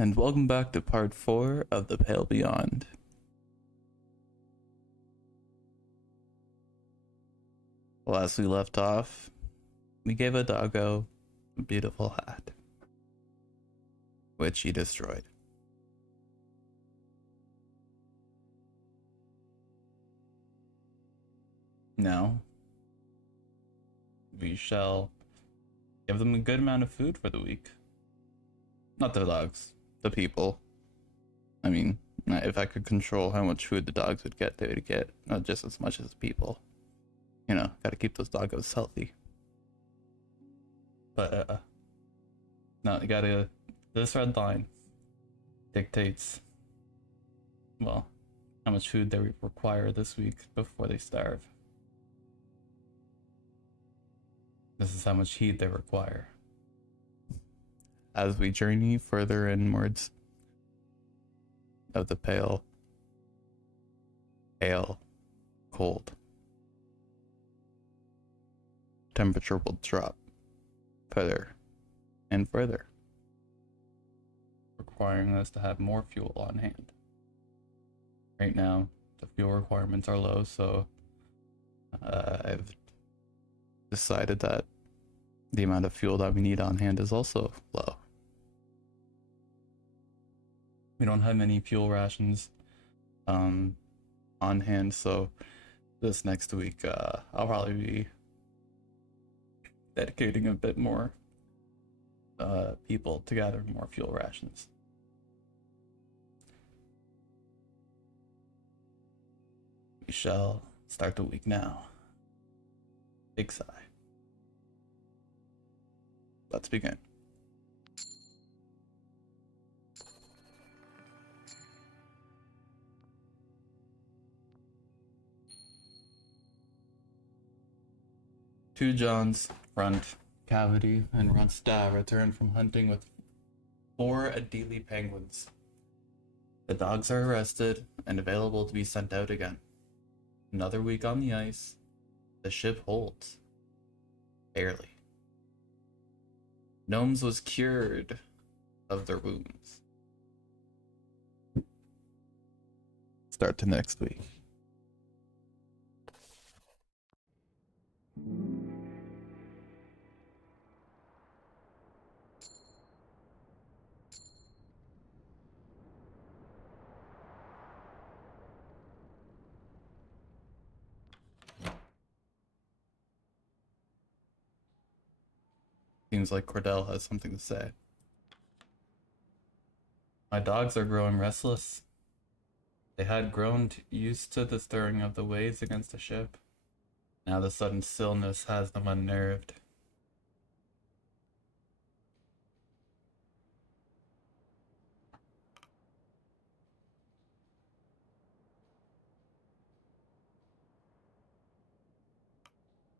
and welcome back to part 4 of The Pale Beyond. Last we left off, we gave a doggo a beautiful hat, which he destroyed. Now, we shall give them a good amount of food for the week. Not the dogs, the people. I mean, if I could control how much food the dogs would get, they would get not just as much as the people. You know, gotta keep those doggos healthy. But, no, you gotta, this red line dictates, well, how much food they require this week before they starve. This is how much heat they require. As we journey further inwards of the pale, cold, temperature will drop further and further, requiring us to have more fuel on hand. Right now, the fuel requirements are low, so I've decided that the amount of fuel that we need on hand is also low. We don't have many fuel rations on hand, so this next week I'll probably be dedicating a bit more people to gathering more fuel rations. We shall start the week now. Big sigh. Let's begin. To John's front cavity, and Ronstadt returned from hunting with 4 Adelie penguins. The dogs are arrested and available to be sent out again. Another week on the ice. The ship holds. Barely. Gnomes was cured of their wounds. Start to next week. Seems like Cordell has something to say. My dogs are growing restless. They had grown used to the stirring of the waves against the ship. Now the sudden stillness has them unnerved.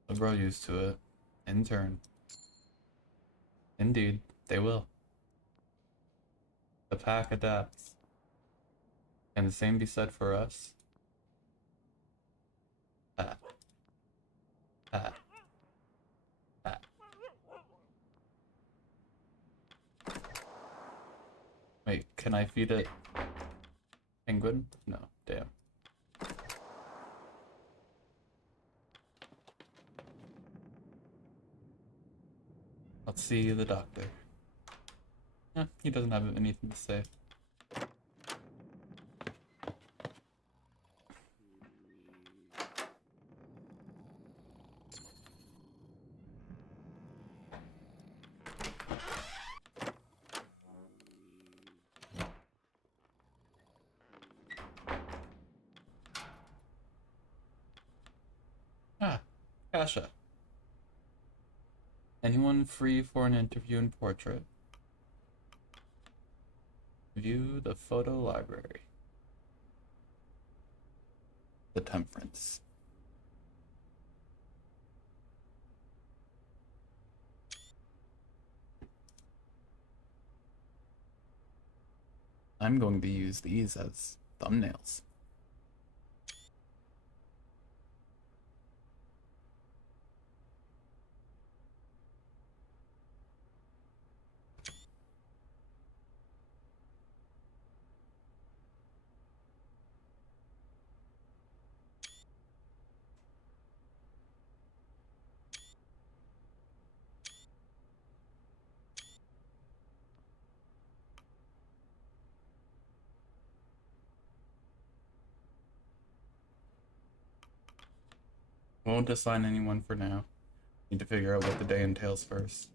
They'll grow used to it, in turn. Indeed, they will. The pack adapts. Can the same be said for us? Pat. Pat. Pat. Wait, can I feed it penguin? No, damn. Let's see the doctor. He doesn't have anything to say. Kasha. Anyone free for an interview and portrait? View the photo library. The Temperance. I'm going to use these as thumbnails. Won't assign anyone for now. Need to figure out what the day entails first.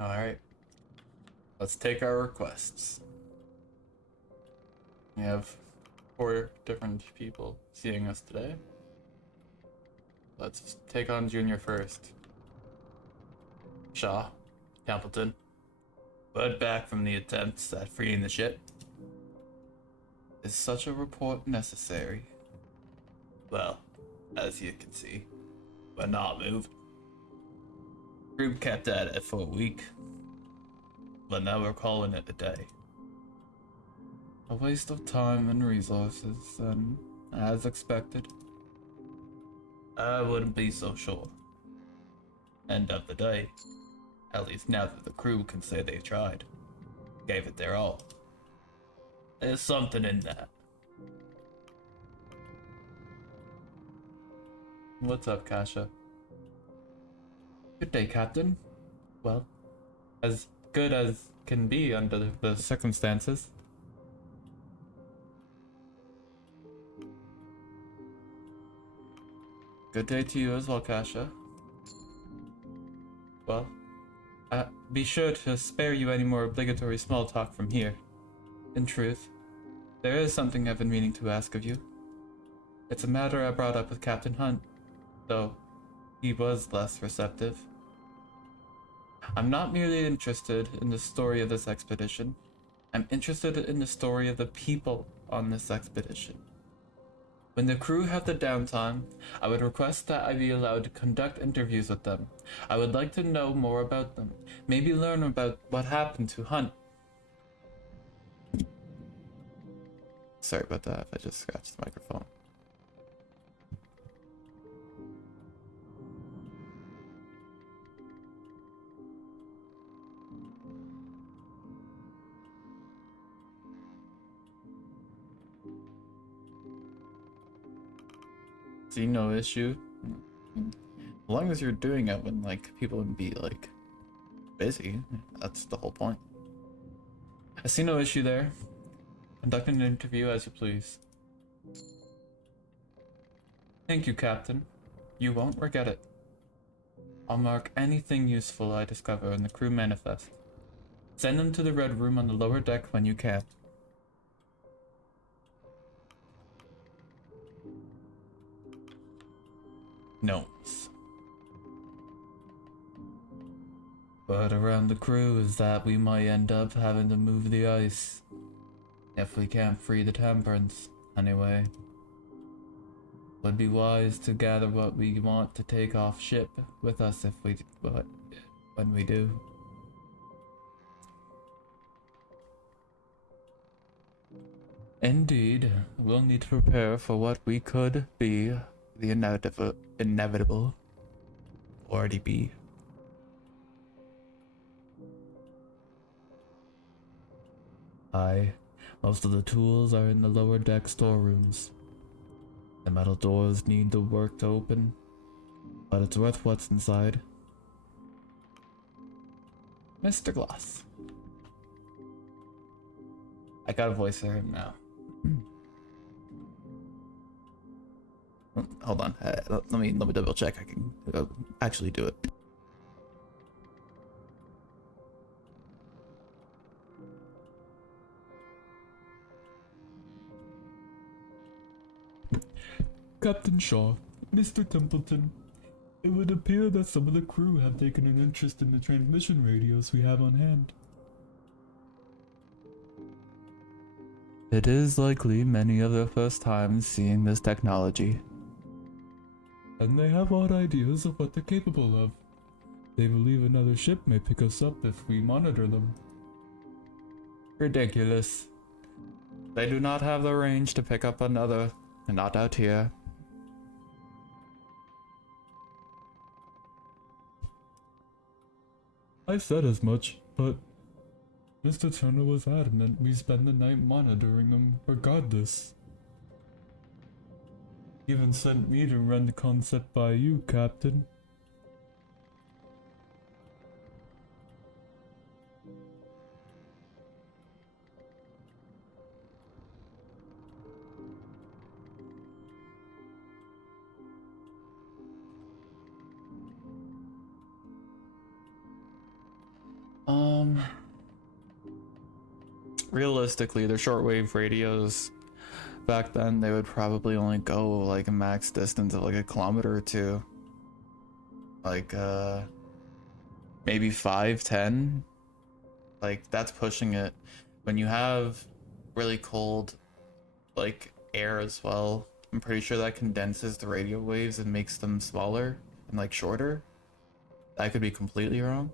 Alright. Let's take our requests. We have 4 different people seeing us today. Let's take on Junior first. Shaw, Templeton, but back from the attempts at freeing the ship. Is such a report necessary? Well, as you can see, we're not moving. Group kept at it for a week, but now we're calling it a day. A waste of time and resources, and as expected. I wouldn't be so sure. End of the day, at least now that the crew can say they tried, gave it their all. There's something in that. What's up, Kasha? Good day, Captain. Well, as good as can be under the circumstances. Good day to you as well, Kasha. Well, be sure to spare you any more obligatory small talk from here. In truth, there is something I've been meaning to ask of you. It's a matter I brought up with Captain Hunt, though he was less receptive. I'm not merely interested in the story of this expedition. I'm interested in the story of the people on this expedition. When the crew have the downtime, I would request that I be allowed to conduct interviews with them. I would like to know more about them, maybe learn about what happened to Hunt. Sorry about that, I just scratched the microphone. See no issue. As long as you're doing it when like people would be like busy, that's the whole point. I see no issue there. Conduct an interview as you please. Thank you, Captain. You won't regret it. I'll mark anything useful I discover in the crew manifest. Send them to the Red Room on the lower deck when you can. Gnomes. But around the crew is that we might end up having to move the ice. If we can't free the temperance, anyway. Would be wise to gather what we want to take off ship with us if we when we do. Indeed, we'll need to prepare for what we could be the inevitable already be. Aye, most of the tools are in the lower deck storerooms. The metal doors need the work to open, but it's worth what's inside. Mr. Gloss. I got a voice for him now. Hold on, let me double check. I can actually do it. Captain Shaw, Mr. Templeton, it would appear that some of the crew have taken an interest in the transmission radios we have on hand. It is likely many of their first times seeing this technology. And they have odd ideas of what they're capable of. They believe another ship may pick us up if we monitor them. Ridiculous. They do not have the range to pick up another, and not out here. I said as much, but Mr. Turner was adamant we spend the night monitoring them regardless. He even sent me to run the concept by you, Captain. Realistically, the shortwave radios back then, they would probably only go like a max distance of like a kilometer or two. Like, maybe 5, 10. Like, that's pushing it. When you have really cold, like, air as well, I'm pretty sure that condenses the radio waves and makes them smaller and like shorter. I could be completely wrong.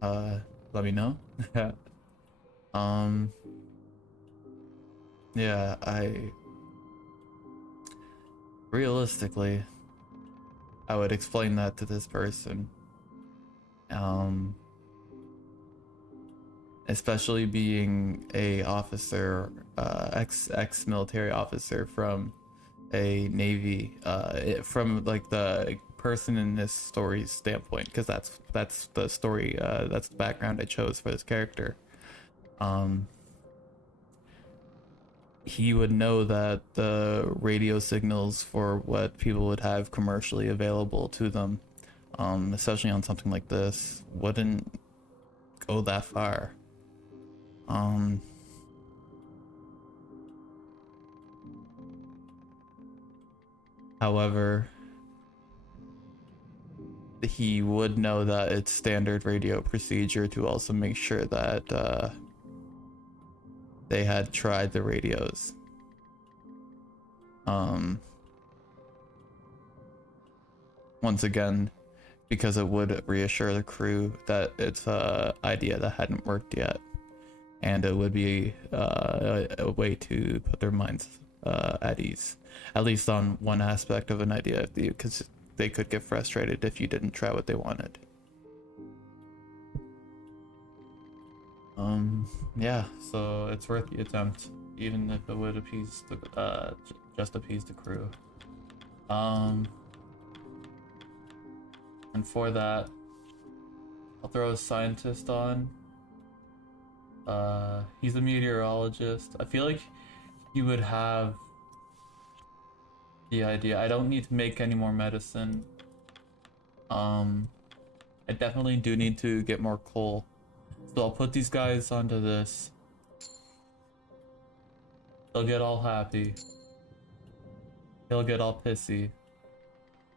Let me know. um, yeah, realistically, I would explain that to this person. Um, especially being a officer, ex military officer from a navy, from like the person in this story's standpoint, because that's the story, that's the background I chose for this character. Um, he would know that the radio signals for what people would have commercially available to them, especially on something like this, wouldn't go that far. Um, However, he would know that it's standard radio procedure to also make sure that they had tried the radios. Once again, because it would reassure the crew that it's a idea that hadn't worked yet, and it would be a way to put their minds at ease, at least on one aspect of an idea, because they could get frustrated if you didn't try what they wanted. Yeah, so it's worth the attempt, even if it would appease the just appease the crew. And for that, I'll throw a scientist on. He's a meteorologist. I feel like he would have the idea. I don't need to make any more medicine. I definitely do need to get more coal. So I'll put these guys onto this. They'll get all happy. He'll get all pissy.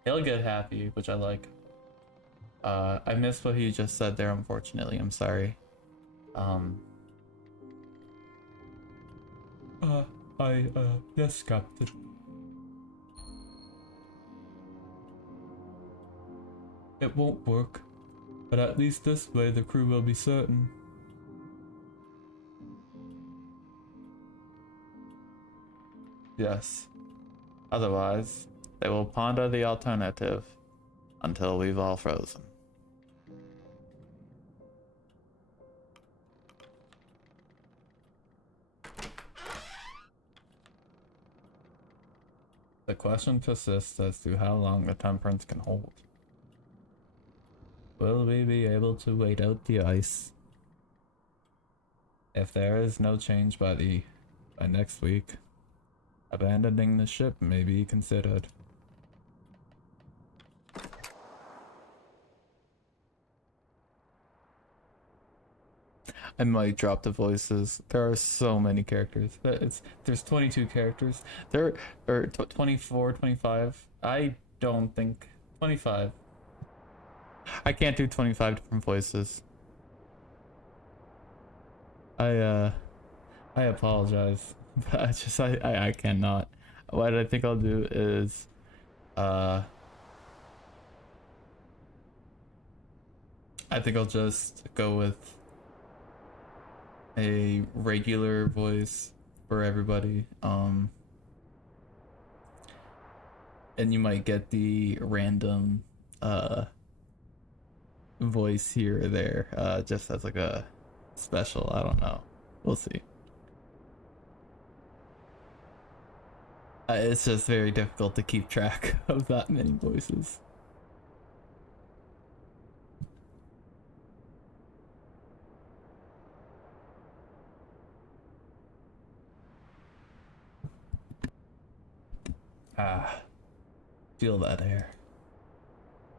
He'll get happy, which I like. I missed what he just said there, unfortunately. I'm sorry. Yes, Captain. It won't work, but at least this way the crew will be certain. Yes. Otherwise, they will ponder the alternative until we've all frozen. The question persists as to how long the temperance can hold. Will we be able to wait out the ice? If there is no change by next week, abandoning the ship may be considered. I might drop the voices. There are so many characters. There's 22 characters. There are 24, 25. I don't think 25. I can't do 25 different voices. I apologize. But I cannot. What I think I'll do is I think I'll just go with a regular voice for everybody. And you might get the random voice here or there, just as like a special. I don't know. We'll see. It's just very difficult to keep track of that many voices. Ah, feel that air.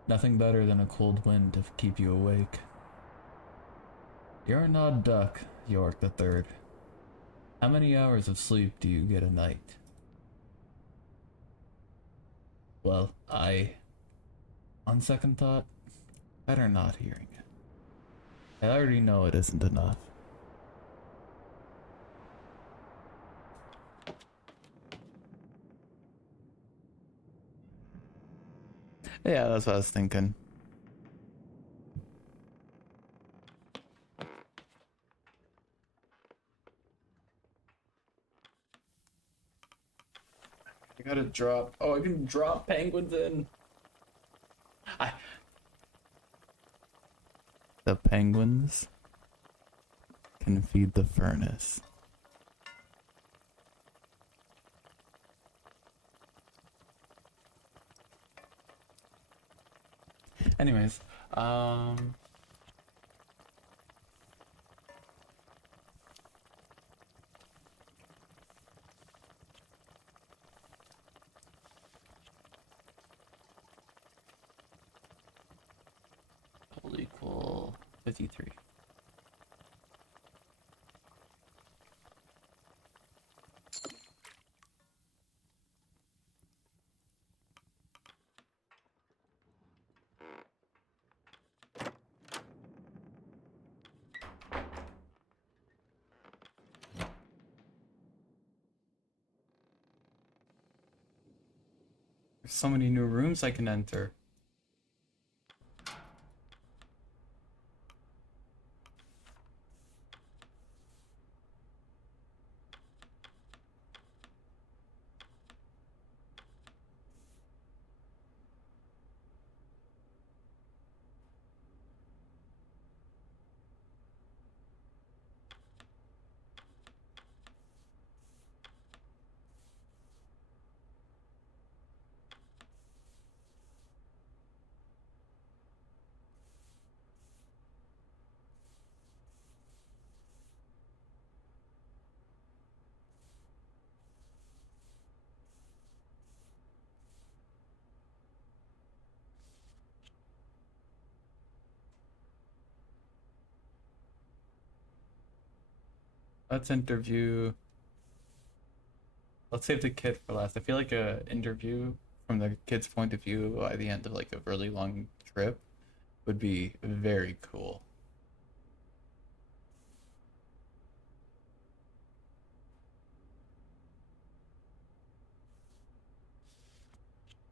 Nothing better than a cold wind to keep you awake. You're an odd duck, York the Third. How many hours of sleep do you get a night? Well, on second thought, better not hearing it. I already know it isn't enough. Yeah, that's what I was thinking. I gotta drop. Oh, I can drop penguins in. The penguins can feed the furnace. Anyways, will equal 53. There's so many new rooms I can enter. Let's interview. Let's save the kid for last. I feel like a interview from the kid's point of view by the end of like a really long trip would be very cool.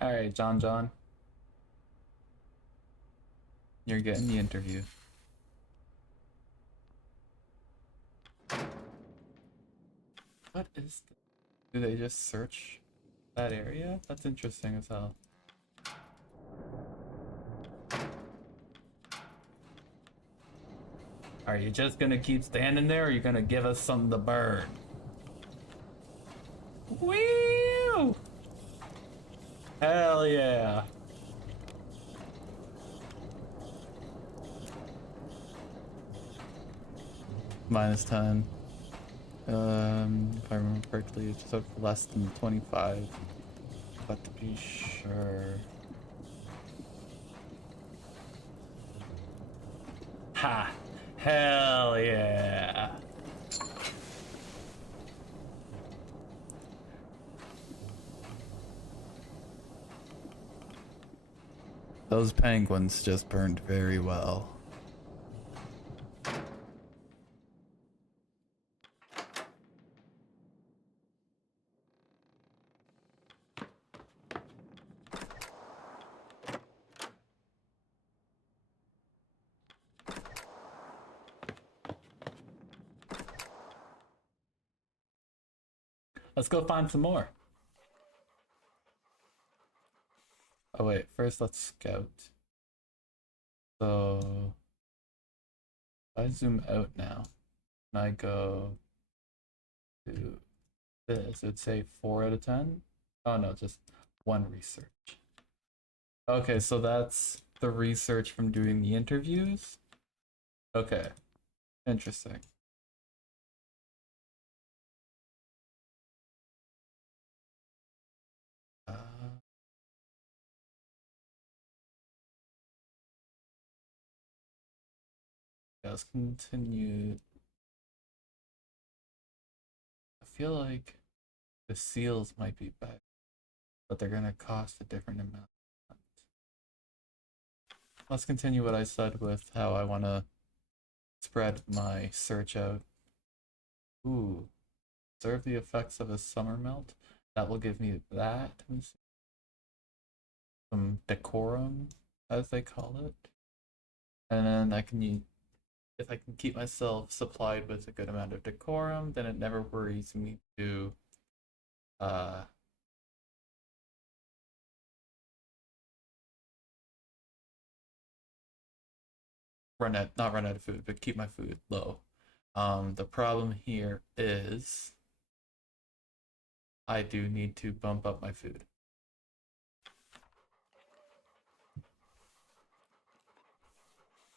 All right, John. You're getting the interview. What is this? Do they just search that area? That's interesting as hell. Are you just gonna keep standing there, or are you gonna give us something to burn? Woo! Hell yeah! -10. If I remember correctly, it took less than 25. But to be sure. Ha! Hell yeah! Those penguins just burned very well. Let's go find some more. Oh wait, first let's scout. So I zoom out now. and I go to this, it'd say 4 out of 10. Oh no, just one research. Okay, so that's the research from doing the interviews. Okay, interesting. Let's continue. I feel like the seals might be better, but they're gonna cost a different amount. Let's continue what I said with how I want to spread my search out. Ooh, observe the effects of a summer melt. That will give me that. Some decorum, as they call it. And then I can use, if I can keep myself supplied with a good amount of decorum, then it never worries me to uh not run out of food, but keep my food low. The problem here is I do need to bump up my food.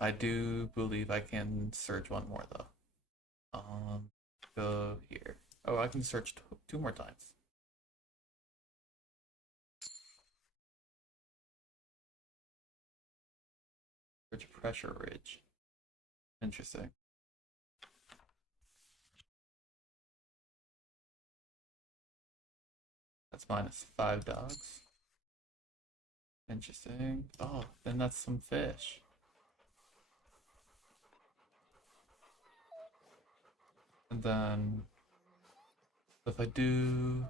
I do believe I can search one more though. Go here. Oh, I can search two more times. Search pressure ridge. Interesting. That's -5 dogs. Interesting. Oh, then that's some fish. And then if I do,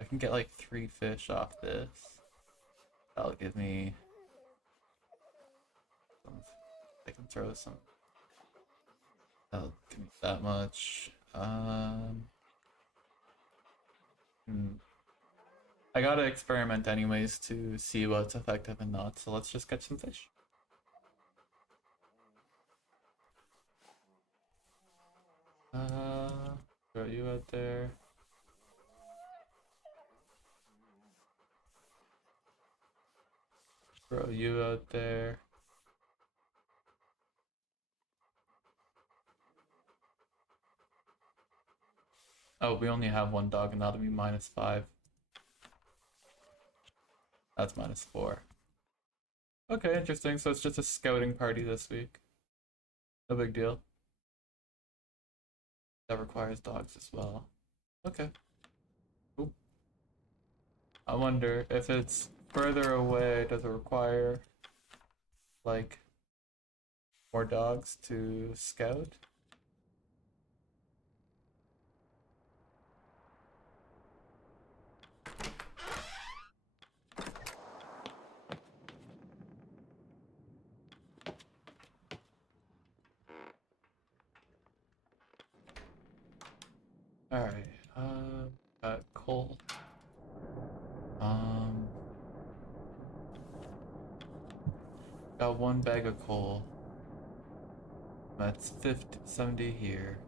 I can get like 3 fish off this. That'll give me some, I can throw some. That'll give me that much. I gotta experiment anyways to see what's effective and not, so let's just catch some fish. Throw you out there. Throw you out there. Oh, we only have one dog and that'll be -5. That's -4. Okay, interesting. So it's just a scouting party this week. No big deal. That requires dogs as well. Okay. Ooh. I wonder if it's further away, does it require like more dogs to scout? Alright, got coal. Got 1 bag of coal. That's 50, 70 here.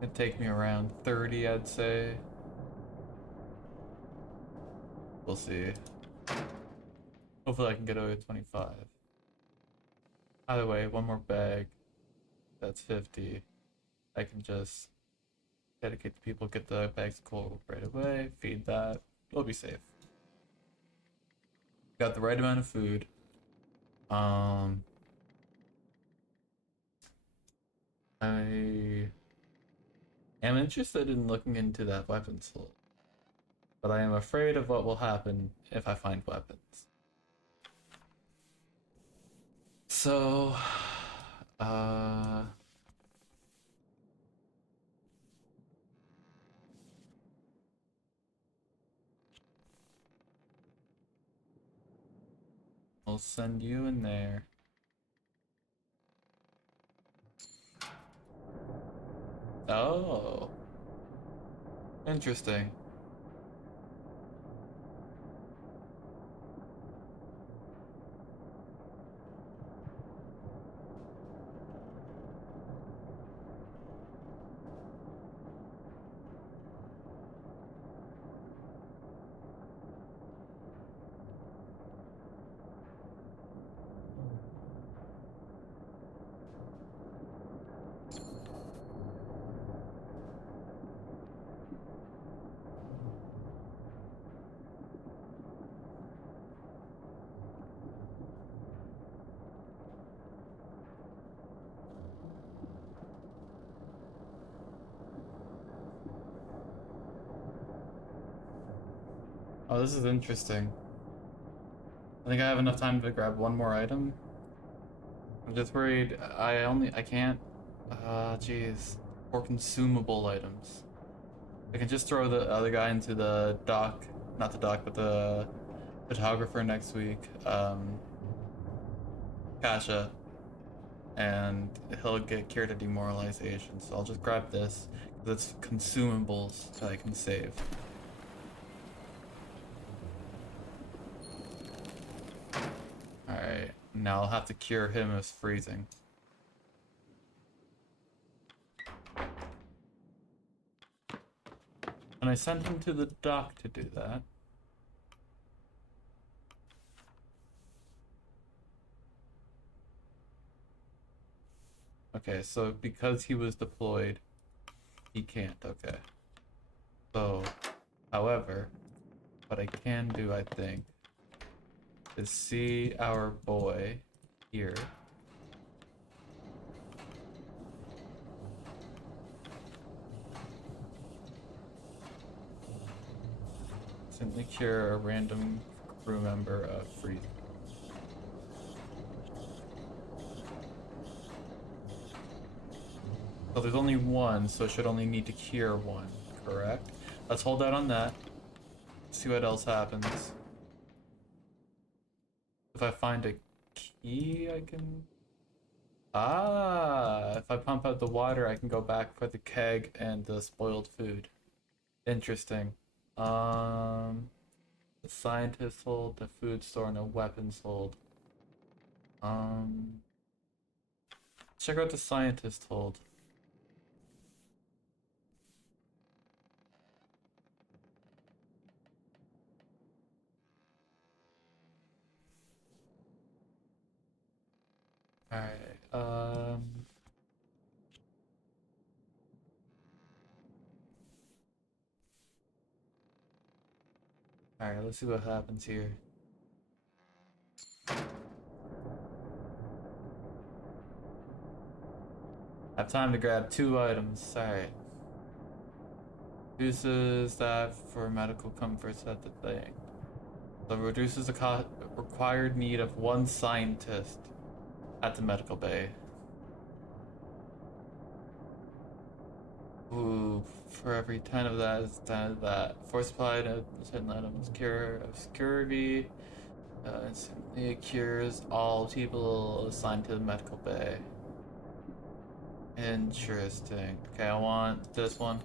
It'd take me around 30, I'd say. We'll see. Hopefully I can get away with 25. Either way, 1 more bag. That's 50. I can just dedicate to people, get the bags of coal right away, feed that. We'll be safe. Got the right amount of food. I am interested in looking into that weapons slot, but I am afraid of what will happen if I find weapons. So, uh, I'll send you in there. Oh, interesting. Oh, this is interesting. I think I have enough time to grab one more item. I'm just worried I can't, jeez. For consumable items. I can just throw the other guy into the dock, not the dock, but the photographer next week, Kasha, and he'll get cured of demoralization. So I'll just grab this, because it's consumables that I can save. Alright, now I'll have to cure him as freezing. And I sent him to the dock to do that. Okay, so because he was deployed, he can't, okay. So, however, what I can do, I think, is see our boy here. Simply cure a random crew member of freezing. So there's only one, so it should only need to cure one, correct? Let's hold out on that. See what else happens. If I find a key, I can... Ah, if I pump out the water, I can go back for the keg and the spoiled food. Interesting. The scientist hold, the food store, and a weapons hold. Check out the scientist hold. Alright, alright, let's see what happens here. I have time to grab 2 items, alright. Reduces that for medical comforts at the thing. So reduces the required need of 1 scientist at the medical bay. Ooh, for every 10 of that is 10 of that. Force supply to 10 items. Cure of scurvy. Instantly cures all people assigned to the medical bay. Interesting. Okay, I want this one.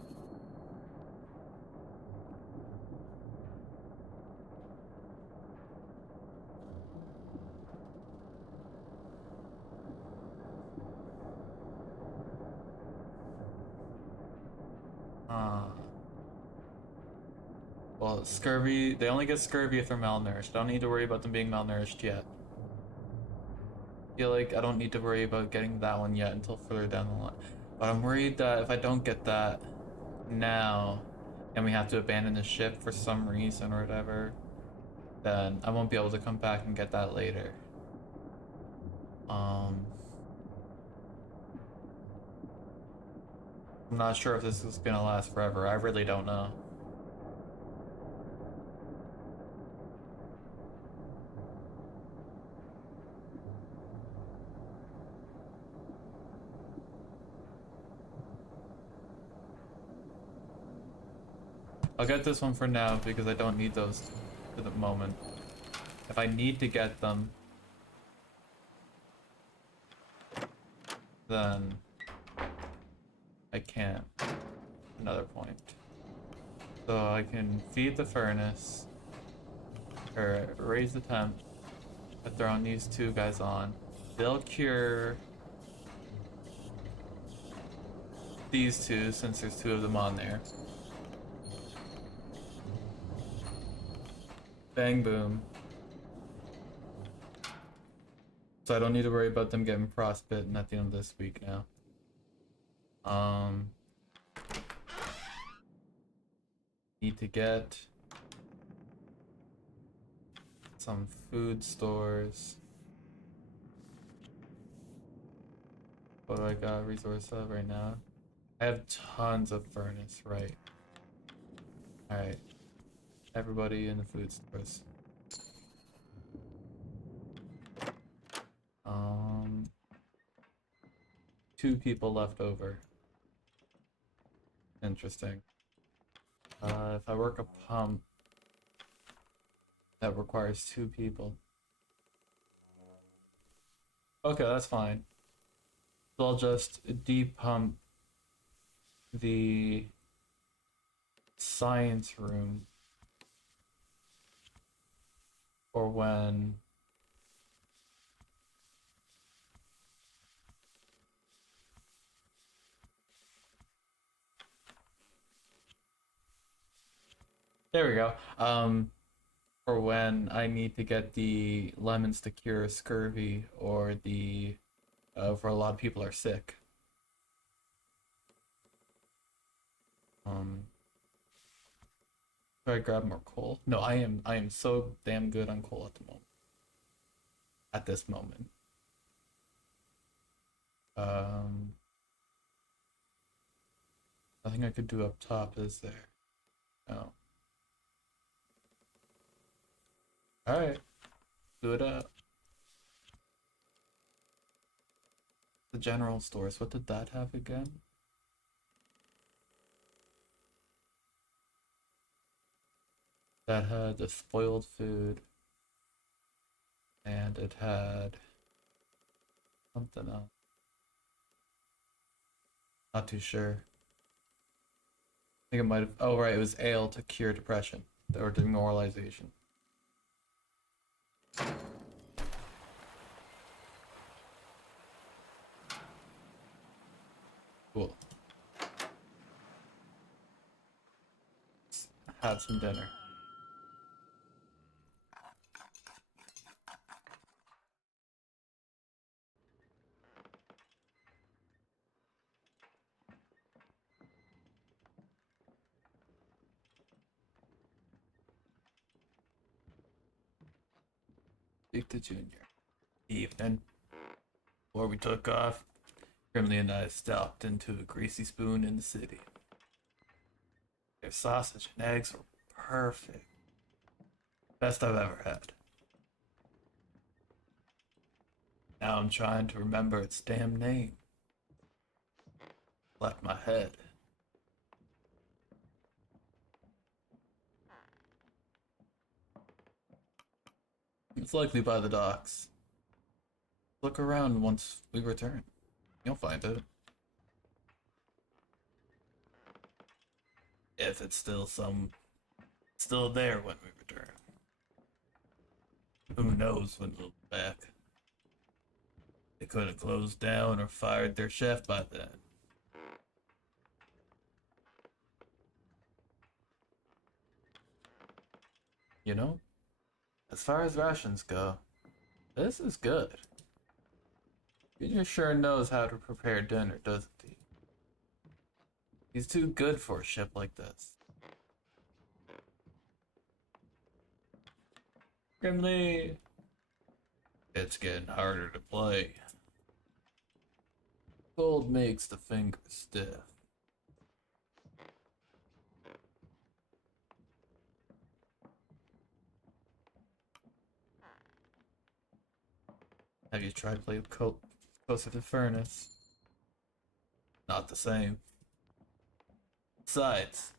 Well, scurvy, they only get scurvy if they're malnourished. I don't need to worry about them being malnourished yet. I feel like I don't need to worry about getting that one yet until further down the line. But I'm worried that if I don't get that now, and we have to abandon the ship for some reason or whatever, then I won't be able to come back and get that later. I'm not sure if this is gonna last forever. I really don't know. I'll get this one for now because I don't need those for the moment. If I need to get them, then I can't. Another point. So I can feed the furnace, or raise the temp by throwing these 2 guys on. They'll cure these 2 since there's 2 of them on there. Bang boom. So I don't need to worry about them getting frostbitten at the end of this week now. Need to get some food stores. What do I got resource of right now? I have tons of furnace, right? Alright. everybody in the food stores. Um, 2 people left over. Interesting. If I work a pump, that requires 2 people. Okay, that's fine. So I'll just depump the science room for when there we go. For when I need to get the lemons to cure scurvy or the for a lot of people are sick. Um, should I grab more coal? No, I am so damn good on coal at the moment. At this moment. Um, Nothing I could do up top, is there? No. Alright, do it up. The general stores, what did that have again? That had the spoiled food, and it had something else. Not too sure. I think it might have. Oh, right, it was ale to cure depression or demoralization. Cool. Let's have some dinner. Speak to Junior. Evening. Before we took off, Grimley and I stopped into a greasy spoon in the city. Their sausage and eggs were perfect. Best I've ever had. Now I'm trying to remember its damn name. Left my head. It's likely by the docks. Look around once we return. You'll find it. If it's still there when we return. Who knows when we'll be back. They could have closed down or fired their chef by then. You know, as far as rations go, this is good. Junior sure knows how to prepare dinner, doesn't he? He's too good for a ship like this. Grimly! It's getting harder to play. Cold makes the fingers stiff. Have you tried playing closer to the furnace? Not the same. Besides,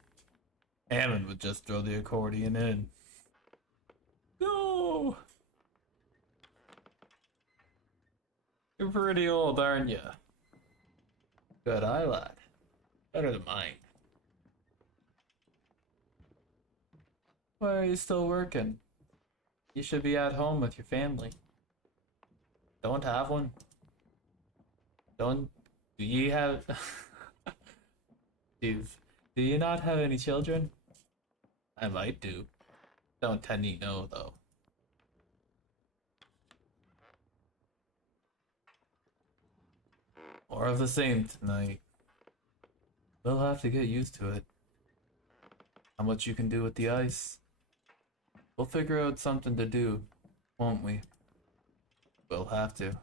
Hammond would just throw the accordion in. No! You're pretty old, aren't you? Good eye, lad. Better than mine. Why are you still working? You should be at home with your family. Don't have one? Don't... Do you have... Jeez. Do you not have any children? I might do. Don't tell me no, though. More of the same tonight. We'll have to get used to it. How much you can do with the ice? We'll figure out something to do, won't we? We'll have to.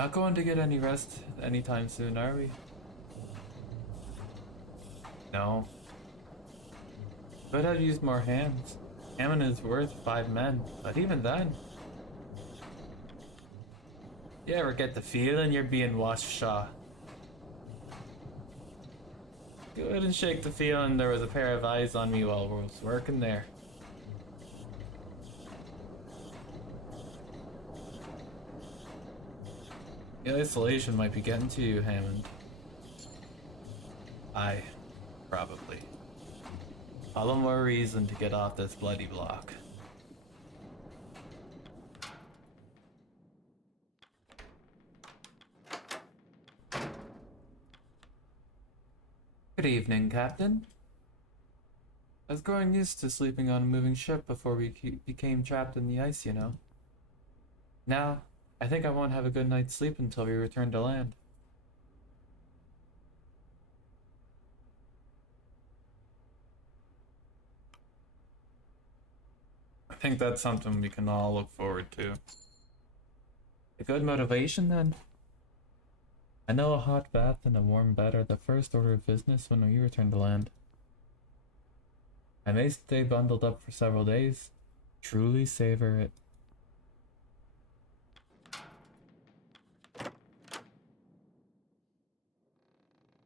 Not going to get any rest anytime soon, are we? No. Could have used more hands. Hammond is worth 5 men, but even then. You ever get the feeling you're being watched, Shaw? Good and shake the feeling there was a pair of eyes on me while I was working there. The isolation might be getting to you, Hammond. Aye, probably. All the more reason to get off this bloody block. Good evening, Captain. I was growing used to sleeping on a moving ship before we became trapped in the ice, you know. Now, I think I won't have a good night's sleep until we return to land. I think that's something we can all look forward to. A good motivation, then? I know a hot bath and a warm bed are the first order of business when we return to land. I may stay bundled up for several days. Truly savor it.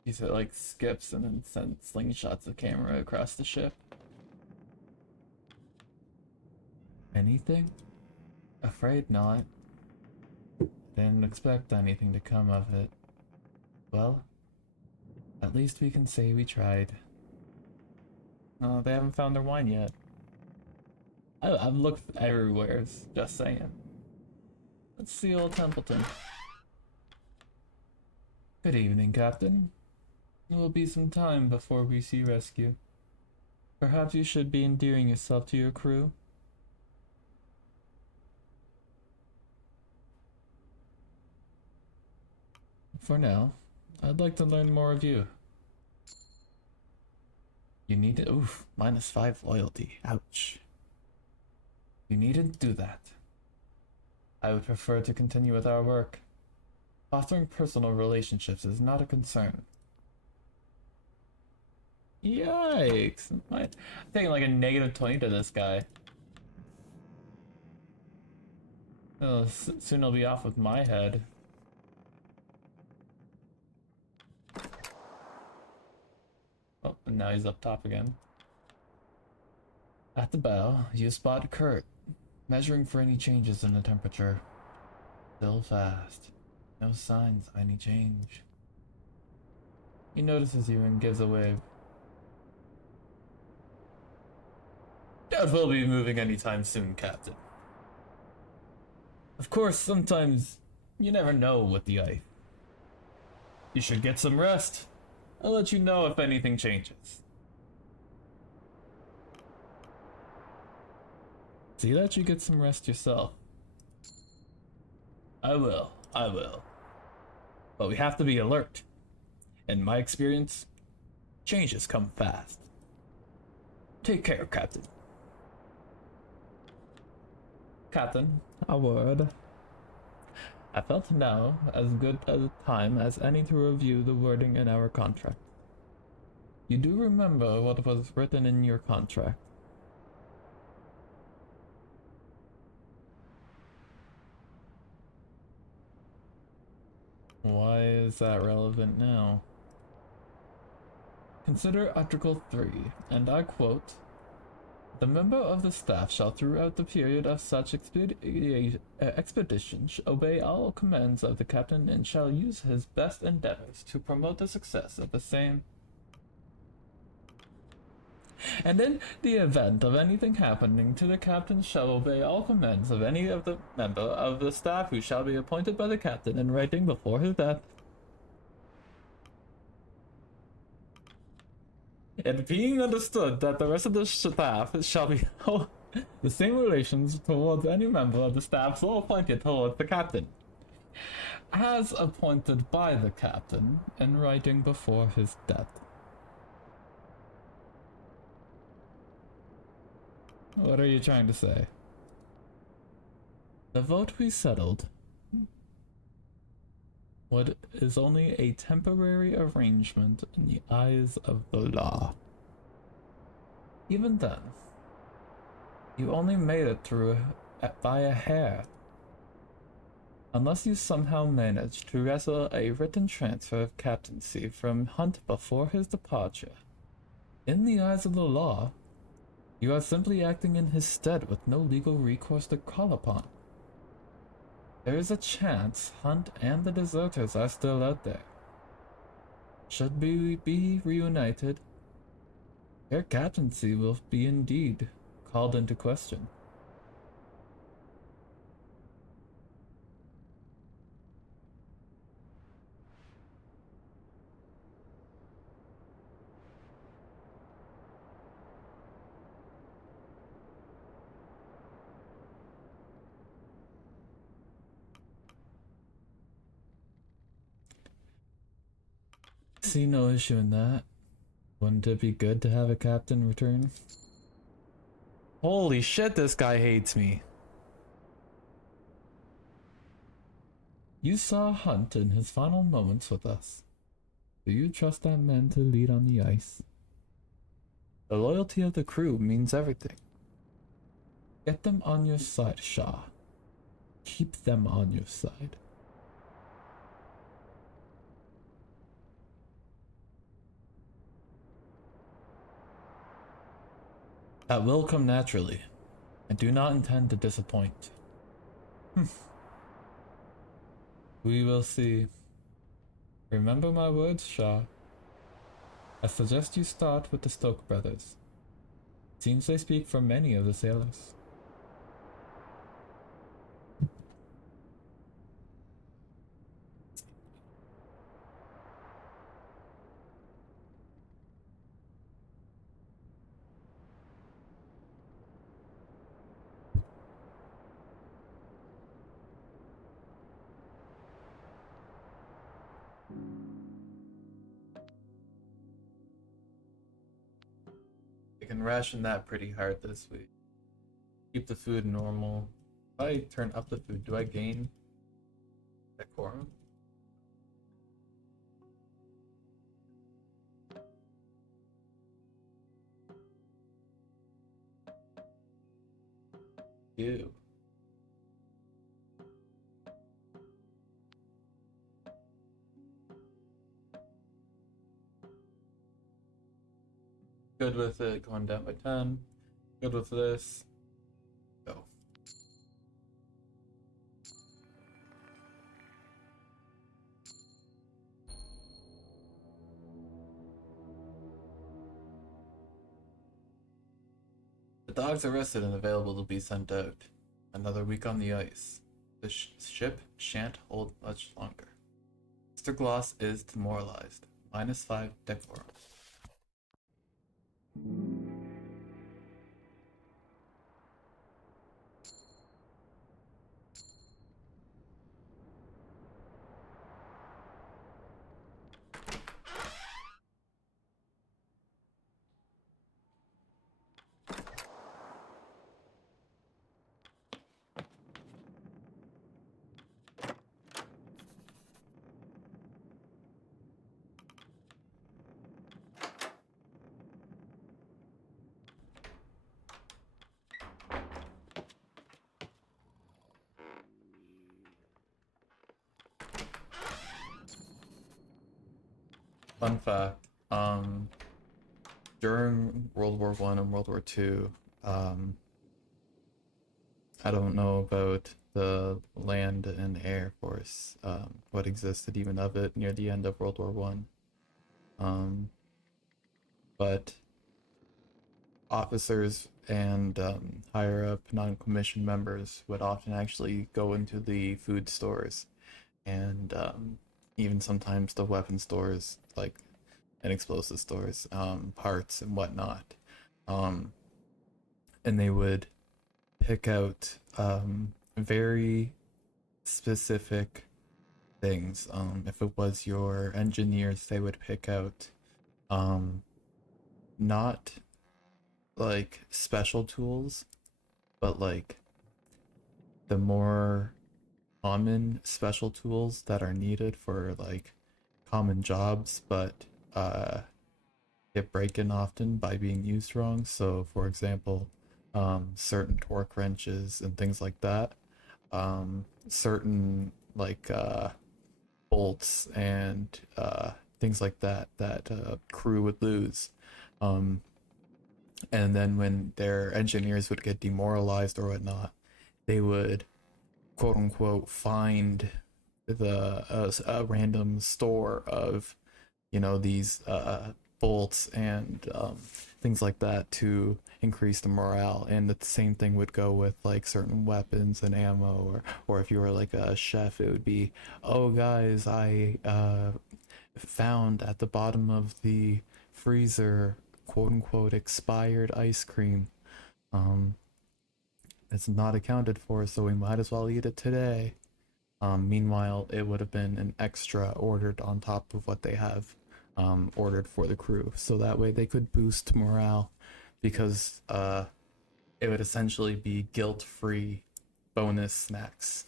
He said, like, skips and then sends slingshots the camera across the ship. Anything? Afraid not. Didn't expect anything to come of it. Well, at least we can say we tried. Oh, they haven't found their wine yet. I've looked everywhere, just saying. Let's see old Templeton. Good evening, Captain. It will be some time before we see rescue. Perhaps you should be endearing yourself to your crew. For now, I'd like to learn more of you. You need it. Oof, -5 loyalty. Ouch. You needn't do that. I would prefer to continue with our work. Fostering personal relationships is not a concern. Yikes. I'm taking like a -20 to this guy. Oh, soon he'll be off with my head. Oh, and now he's up top again. At the bow, you spot Kurt, measuring for any changes in the temperature. Still fast. No signs of any change. He notices you and gives a wave. Doubt we'll be moving anytime soon, Captain. Of course, sometimes you never know with the ice. You should get some rest. I'll let you know if anything changes. See that you get some rest yourself. I will. But we have to be alert. In my experience, changes come fast. Take care, Captain. Captain, a word. I felt now as good a time as any to review the wording in our contract. You do remember what was written in your contract? Why is that relevant now? Consider Article 3, and I quote, "The member of the staff shall throughout the period of such expedition obey all commands of the captain and shall use his best endeavors to promote the success of the same. And in the event of anything happening to the captain shall obey all commands of any of the member of the staff who shall be appointed by the captain in writing before his death. It being understood that the rest of the staff shall be the same relations towards any member of the staff so appointed towards the captain, as appointed by the captain in writing before his death." What are you trying to say? The vote we settled. what is only a temporary arrangement in the eyes of the law. Even then, you only made it through by a hair. Unless you somehow managed to wrestle a written transfer of captaincy from Hunt before his departure. In the eyes of the law, you are simply acting in his stead with no legal recourse to call upon. There is a chance Hunt and the deserters are still out there. Should we be reunited, their captaincy will be indeed called into question. See no issue in that. Wouldn't it be good to have a captain return? Holy shit, this guy hates me. You saw Hunt in his final moments with us. Do you trust that man to lead on the ice? The loyalty of the crew means everything. Get them on your side, Shaw. Keep them on your side. That will come naturally. I do not intend to disappoint. We will see. Remember my words, Shaw. I suggest you start with the Stoke brothers. Seems they speak for many of the sailors. I can ration that pretty hard this week. Keep the food normal. If I turn up the food, do I gain decorum? Ew. Good with it going down by 10. Good with this. Go. The dogs arrested and available to be sent out. Another week on the ice. The ship shan't hold much longer. Mr. Gloss is demoralized. -5 decorum. Fun fact, during World War I and World War II, I don't know about the land and air force, what existed even of it near the end of World War One. But officers and higher up non-commissioned members would often actually go into the food stores and even sometimes the weapon stores, like and explosive stores, parts and whatnot, and they would pick out very specific things. If it was your engineers, they would pick out not like special tools, but like the more common special tools that are needed for like common jobs, but get broken often by being used wrong. So, for example, certain torque wrenches and things like that, certain like bolts and things like that that crew would lose. Um, and then when their engineers would get demoralized or whatnot, they would quote unquote find a random store of these bolts and things like that to increase the morale. And the same thing would go with like certain weapons and ammo, or if you were like a chef, it would be, oh guys, I found at the bottom of the freezer quote unquote expired ice cream. um it's not accounted for, so we might as well eat it today. Meanwhile, it would have been an extra ordered on top of what they have ordered for the crew, so that way they could boost morale, because it would essentially be guilt-free bonus snacks.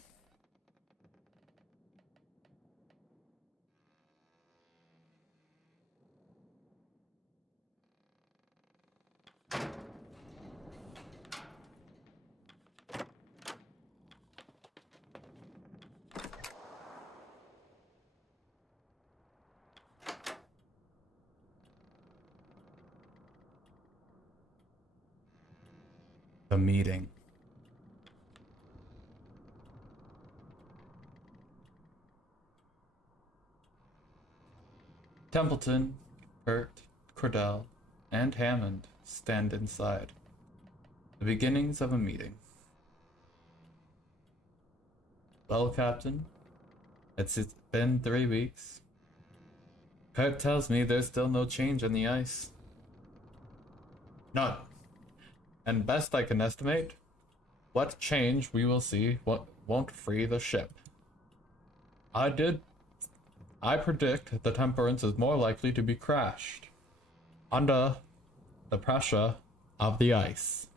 The meeting. Templeton, Kurt, Cordell, and Hammond stand inside. The beginnings of a meeting. Well, Captain, it's been 3 weeks. Kurt tells me there's still no change in the ice. None. And best I can estimate, what change we will see won't free the ship. I predict the Temperance is more likely to be crashed under the pressure of the ice.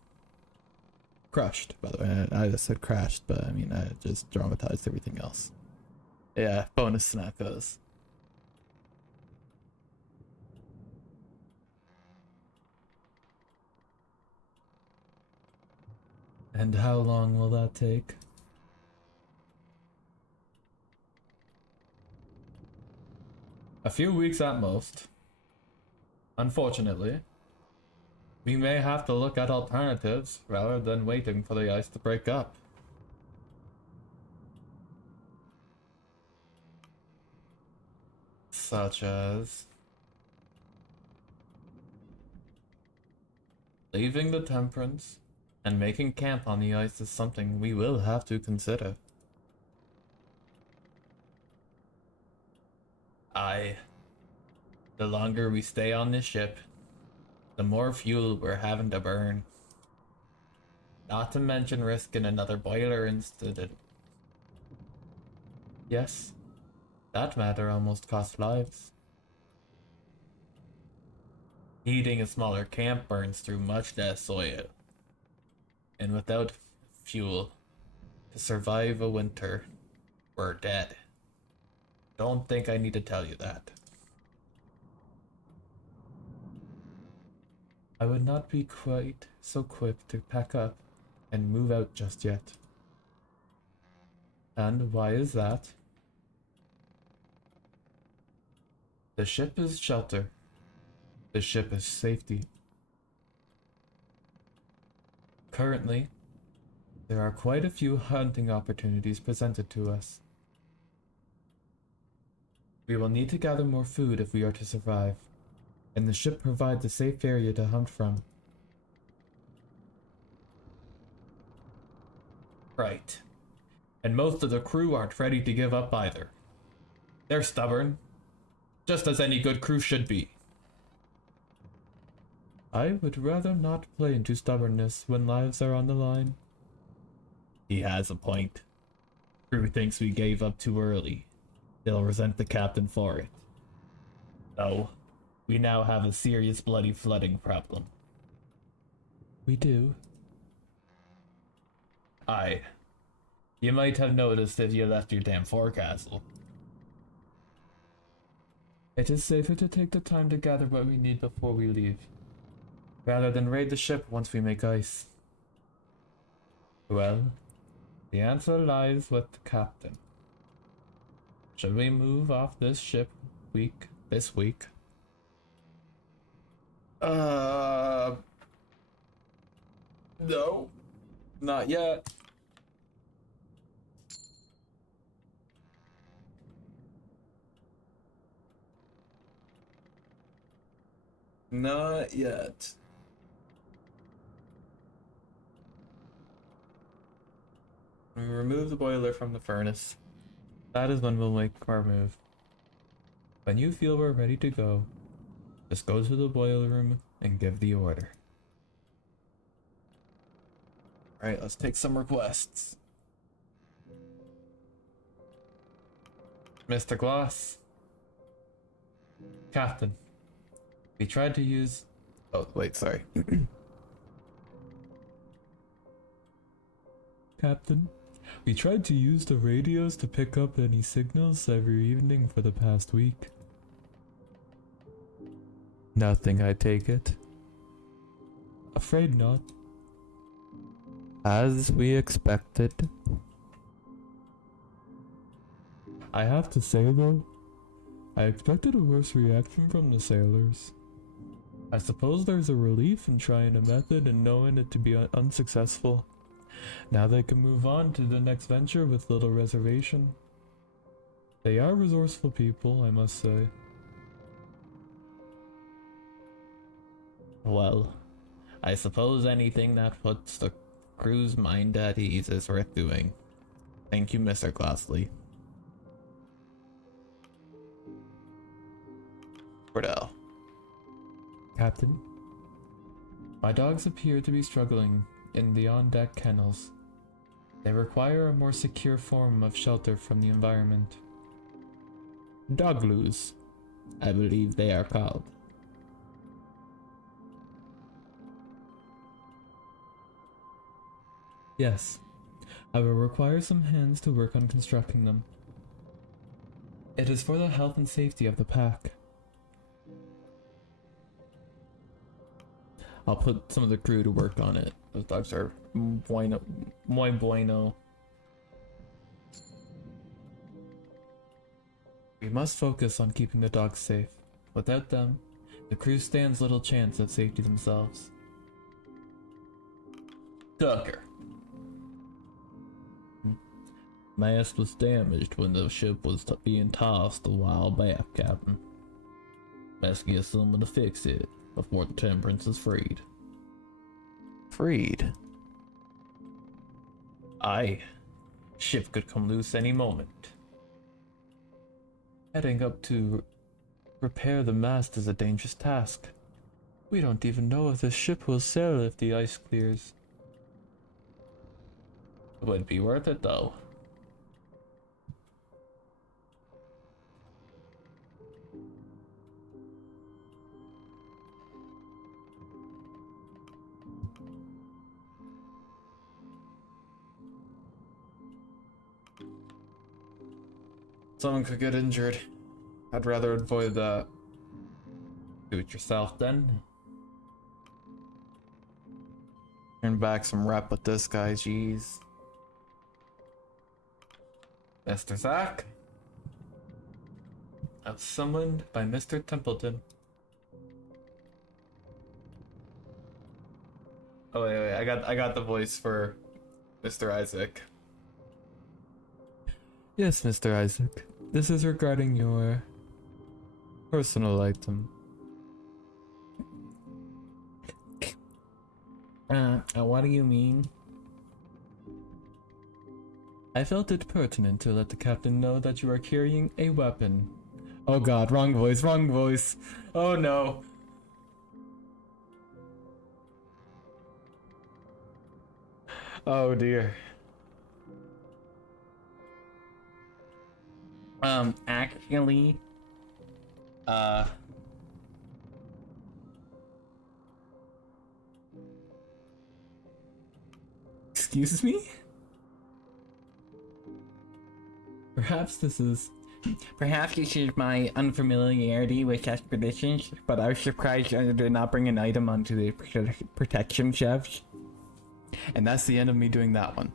Crushed, by the way. I just said crashed, but I mean, I just dramatized everything else. Yeah, bonus snackos. And how long will that take? A few weeks at most. Unfortunately, we may have to look at alternatives rather than waiting for the ice to break up. Such as leaving the Temperance and making camp on the ice is something we will have to consider. Aye. The longer we stay on this ship, the more fuel we're having to burn. Not to mention risking another boiler incident. Yes, that matter almost cost lives. Heating a smaller camp burns through much less oil. And without fuel to survive a winter, we're dead. Don't think I need to tell you that. I would not be quite so quick to pack up and move out just yet. And why is that? The ship is shelter. The ship is safety. Currently, there are quite a few hunting opportunities presented to us. We will need to gather more food if we are to survive, and the ship provides a safe area to hunt from. Right. And most of the crew aren't ready to give up either. They're stubborn, just as any good crew should be. I would rather not play into stubbornness when lives are on the line. He has a point. Crew thinks we gave up too early. They'll resent the captain for it. No, we now have a serious bloody flooding problem. We do? Aye. You might have noticed if you left your damn forecastle. It is safer to take the time to gather what we need before we leave, rather than raid the ship once we make ice. Well, the answer lies with the captain. Should we move off this ship this week? No, not yet. Not yet. We remove the boiler from the furnace. That is when we'll make our move. When you feel we're ready to go, just go to the boiler room and give the order. Alright, let's take some requests. Mr. Gloss. Captain. We tried to use... Oh, wait, sorry. Captain. We tried to use the radios to pick up any signals every evening for the past week. Nothing, I take it. Afraid not. As we expected. I have to say though, I expected a worse reaction from the sailors. I suppose there's a relief in trying a method and knowing it to be unsuccessful. Now they can move on to the next venture with little reservation. They are resourceful people, I must say. Well, I suppose anything that puts the crew's mind at ease is worth doing. Thank you, Mr. Glassley. Cordell. Captain, my dogs appear to be struggling in the on-deck kennels. They require a more secure form of shelter from the environment. Dogloos, I believe they are called. Yes, I will require some hands to work on constructing them. It is for the health and safety of the pack. I'll put some of the crew to work on it. Those dogs are muy bueno. We must focus on keeping the dogs safe. Without them, the crew stands little chance of safety themselves. Tucker. Mast was damaged when the ship was being tossed a while back, Captain. Must get someone to fix it before the Temperance is freed. Freed? Aye. Ship could come loose any moment. Heading up to repair the mast is a dangerous task. We don't even know if the ship will sail if the ice clears. It would be worth it though. Someone could get injured. I'd rather avoid that. Do it yourself then. Turn back some rep with this guy, jeez. Mr. Zack? I was summoned by Mr. Templeton. Oh wait, I got the voice for Mr. Isaac. Yes, Mr. Isaac. This is regarding your personal item. What do you mean? I felt it pertinent to let the captain know that you are carrying a weapon. Oh god, wrong voice, wrong voice. Oh no. Oh dear. Actually, excuse me? Perhaps this is my unfamiliarity with expeditions, but I was surprised I did not bring an item onto the protection shelves. And that's the end of me doing that one.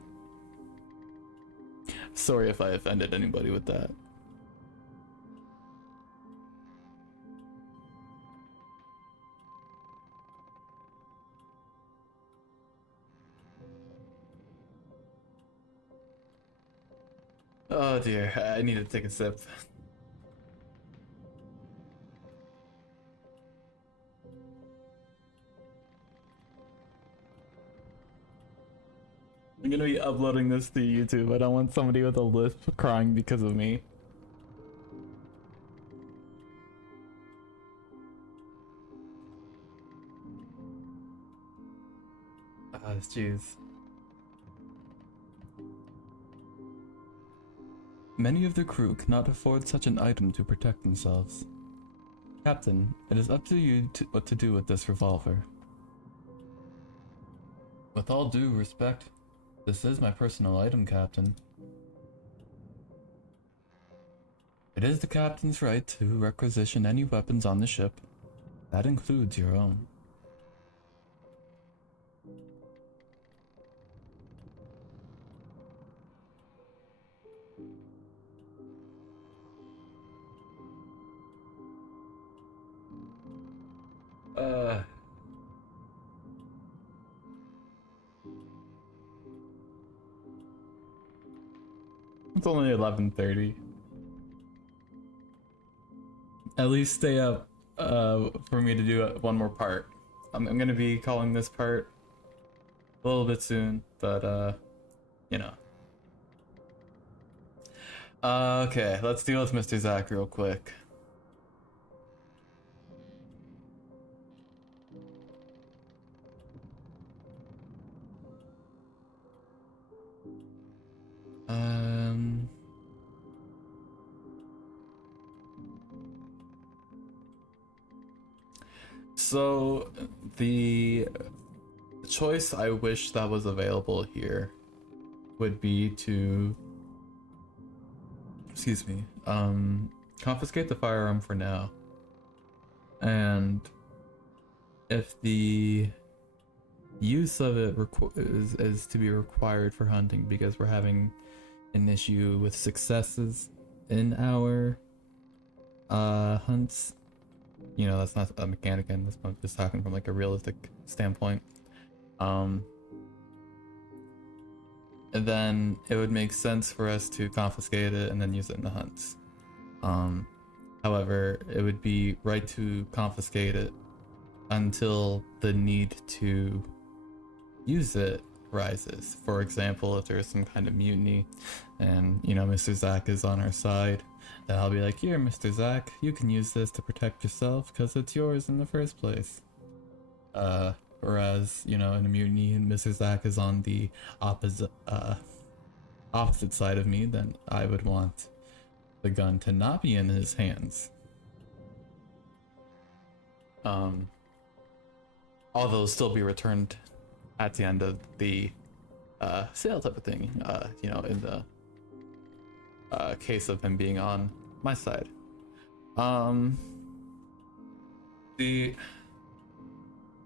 Sorry if I offended anybody with that. Oh dear, I need to take a sip. I'm gonna be uploading this to YouTube. I don't want somebody with a lisp crying because of me. Ah, jeez. Many of the crew cannot afford such an item to protect themselves. Captain, it is up to you what to do with this revolver. With all due respect, this is my personal item, Captain. It is the captain's right to requisition any weapons on the ship. That includes your own. Uh... It's only 11:30. At least stay up for me to do one more part. I'm gonna be calling this part a little bit soon, but you know. Okay, let's deal with Mr. Zach real quick. Um... So, the choice I wish that was available here would be to, excuse me, confiscate the firearm for now. And if the use of it is to be required for hunting because we're having an issue with successes in our hunts, you know, that's not a mechanic, and this I'm just talking from like a realistic standpoint. And then it would make sense for us to confiscate it and then use it in the hunts. However, it would be right to confiscate it until the need to use it rises. For example, if there's some kind of mutiny and, you know, Mr. Zach is on our side, then I'll be like, here, Mr. Zach, you can use this to protect yourself because it's yours in the first place. Whereas, you know, in a mutiny, Mr. Zach is on the opposite side of me, then I would want the gun to not be in his hands. Although still be returned at the end of the sale type of thing, you know, in the case of him being on my side.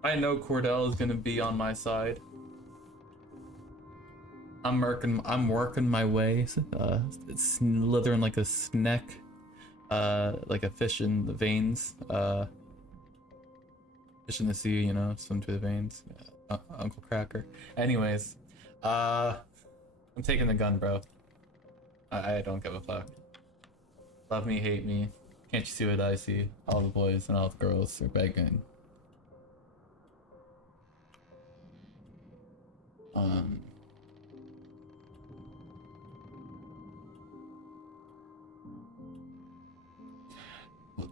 I know Cordell is gonna be on my side. I'm working my way, slithering like a snake, like a fish in the veins, fish in the sea, you know, swim through the veins. Uncle Cracker. Anyways, I'm taking the gun, bro. I don't give a fuck. Love me, hate me. Can't you see what I see? All the boys and all the girls are begging.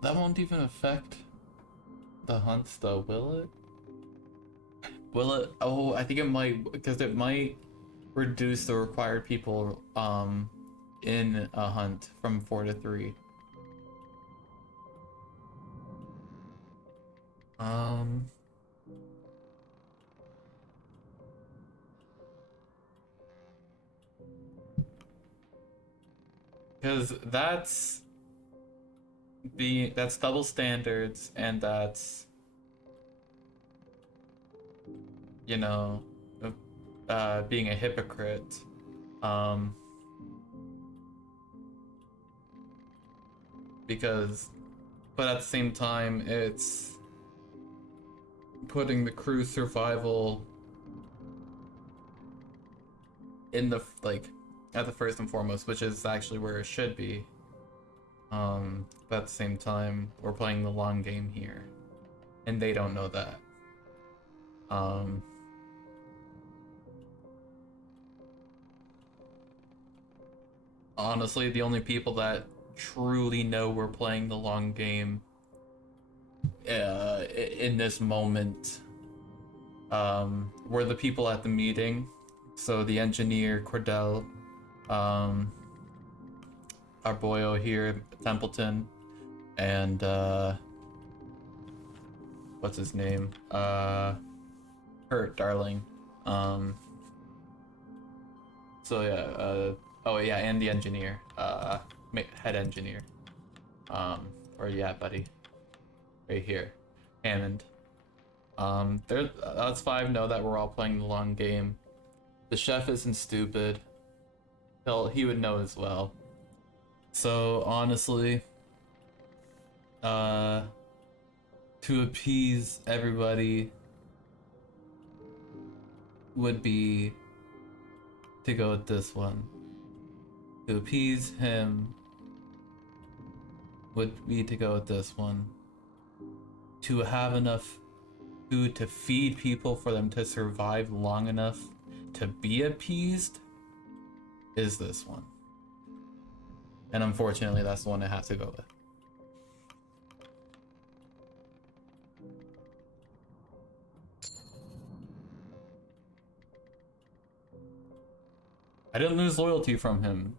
That won't even affect the hunts though, will it? Will it? Oh, I think it might, because it might reduce the required people in a hunt from 4 to 3. Because that's double standards, and that's, you know, being a hypocrite. Um, because, but at the same time, it's putting the crew's survival in the like at the first and foremost, which is actually where it should be. But at the same time, we're playing the long game here, and they don't know that. Um, Honestly, the only people that truly know we're playing the long game in this moment were the people at the meeting. So the engineer, Cordell, our boyo here, Templeton, and what's his name? Hurt, darling. So yeah, oh yeah, and the engineer, head engineer. Where you at, buddy? Right here, Hammond. There, us five know that we're all playing the long game. The chef isn't stupid. He would know as well. So honestly, to appease everybody would be to go with this one. To appease him would be to go with this one. To have enough food to feed people for them to survive long enough to be appeased is this one. And unfortunately, that's the one I have to go with. I didn't lose loyalty from him.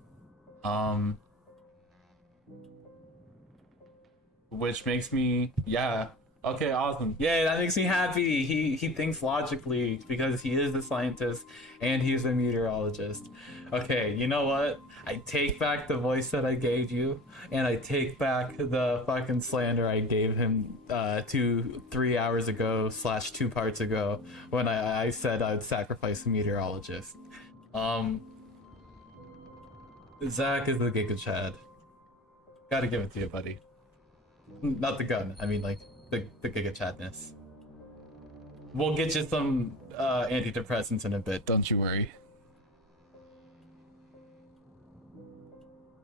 Which makes me, yeah. Okay, awesome. Yeah, that makes me happy. He thinks logically because he is a scientist and he's a meteorologist. Okay, you know what? I take back the voice that I gave you, and I take back the fucking slander I gave him 3 hours ago / 2 parts ago when I said I'd sacrifice a meteorologist. Zach is the Giga Chad. Gotta give it to you, buddy. Not the gun. I mean, like the Giga Chadness. We'll get you some antidepressants in a bit. Don't you worry.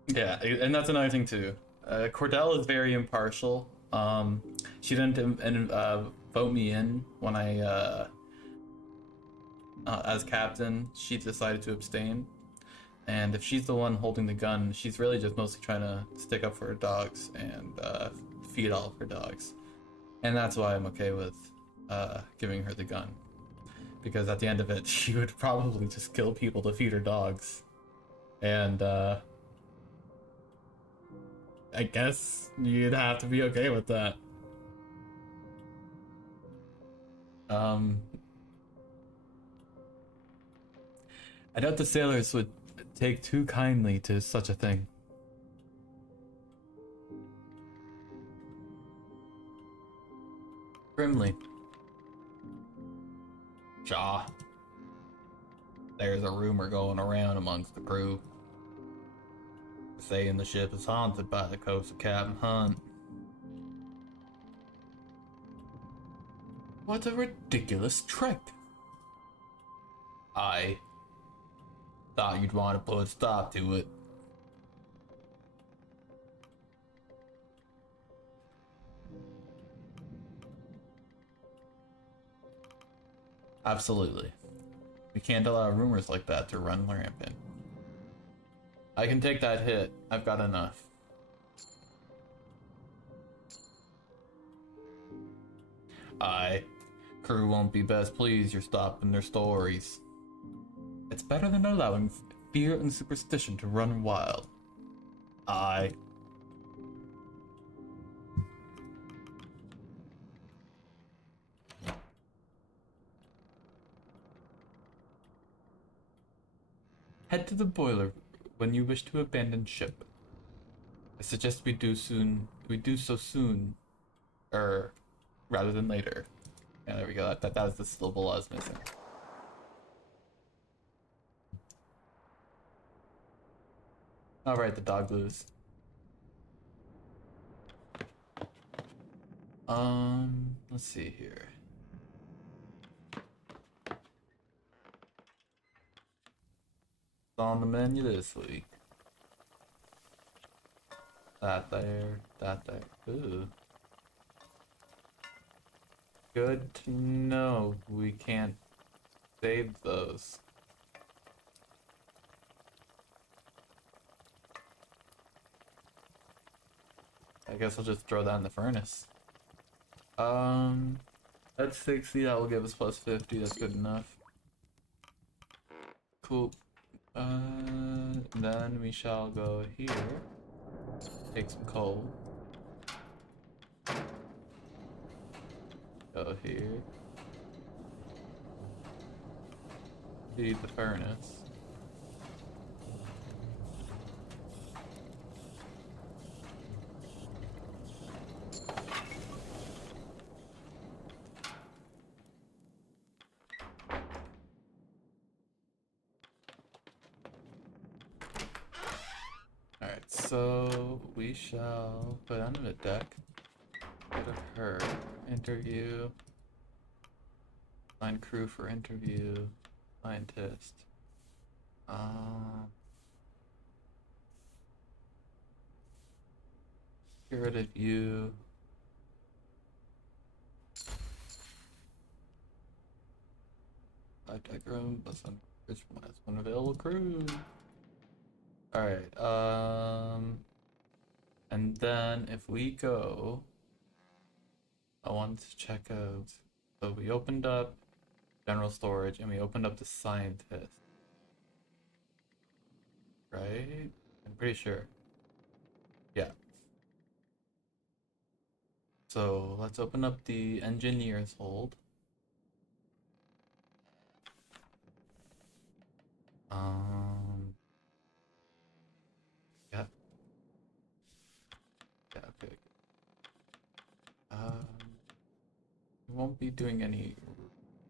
Yeah, and that's another thing too. Cordell is very impartial. She didn't vote me in when I as captain. She decided to abstain. And if she's the one holding the gun, she's really just mostly trying to stick up for her dogs and feed all of her dogs. And that's why I'm okay with giving her the gun. Because at the end of it, she would probably just kill people to feed her dogs. And I guess you'd have to be okay with that. I doubt the sailors would take too kindly to such a thing. Grimly. Shaw. There's a rumor going around amongst the crew saying the ship is haunted by the ghost of Captain Hunt. What a ridiculous trick. I thought you'd want to put a stop to it. Absolutely. We can't allow rumors like that to run rampant. I can take that hit. I've got enough. Crew won't be best pleased you're stopping their stories. It's better than allowing fear and superstition to run wild. Head to the boiler when you wish to abandon ship. I suggest we do so soon, or rather than later. Yeah, there we go. That was the syllable I was missing. All right, the dog blues. Let's see here. It's on the menu this week. That there, that there. Ooh. Good to know we can't save those. I guess I'll just throw that in the furnace. That's 60, that will give us plus 50, that's good enough. Cool. Then we shall go here. Take some coal. Go here. Feed the furnace. Alright, so we shall put on the deck. Go to her. Interview. Find crew for interview. Scientist. Get rid of you. Deck room. Plus one available crew. Alright, and then if we go, I want to check out, so we opened up general storage and we opened up the scientist, right? I'm pretty sure. Yeah. So let's open up the engineer's hold. Yeah. Yeah, okay. We won't be doing any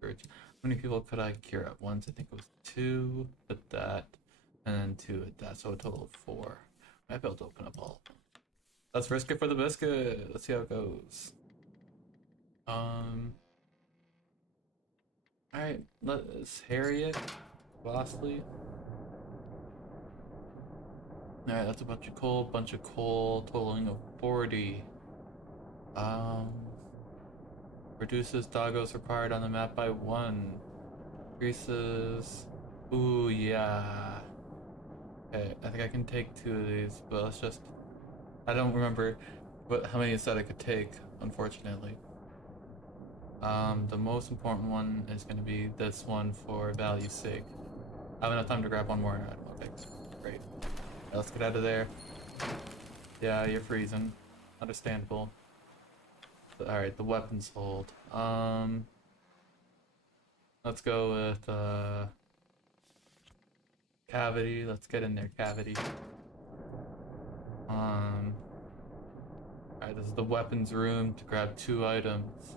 research. How many people could I cure at once? I think it was 2 at that, and then 2 at that, so a total of 4. I might be able to open up all of them. Let's risk it for the biscuit. Let's see how it goes. Alright, let's harry it. Lastly. Alright, that's a bunch of coal, totaling of 40. Reduces doggos required on the map by 1. Increases. Ooh, yeah. Okay, I think I can take 2 of these, but let's just. I don't remember how many it said I could take, unfortunately. The most important one is going to be this one for value's sake. I have enough time to grab one more. Okay, great. Let's get out of there. Yeah, you're freezing. Understandable. Alright, the weapons hold. Let's go with cavity. Let's get in there, cavity. Alright, this is the weapons room to grab 2 items.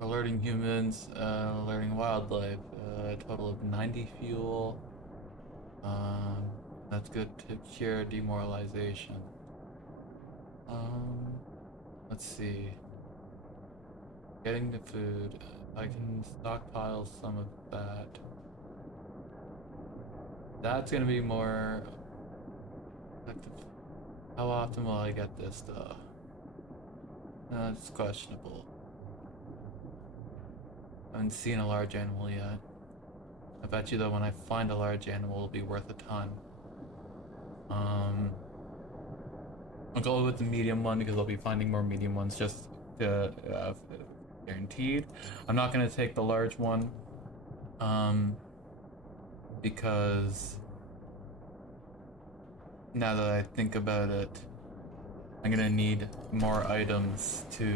Alerting humans, alerting wildlife, a total of 90 fuel. That's good to cure demoralization. Let's see. Getting the food. I can stockpile some of that. That's gonna be more effective. How often will I get this though? It's questionable. I haven't seen a large animal yet. I bet you though when I find a large animal it'll be worth a ton. I'll go with the medium one because I'll be finding more medium ones just to, guaranteed. I'm not gonna take the large one, because now that I think about it, I'm gonna need more items to,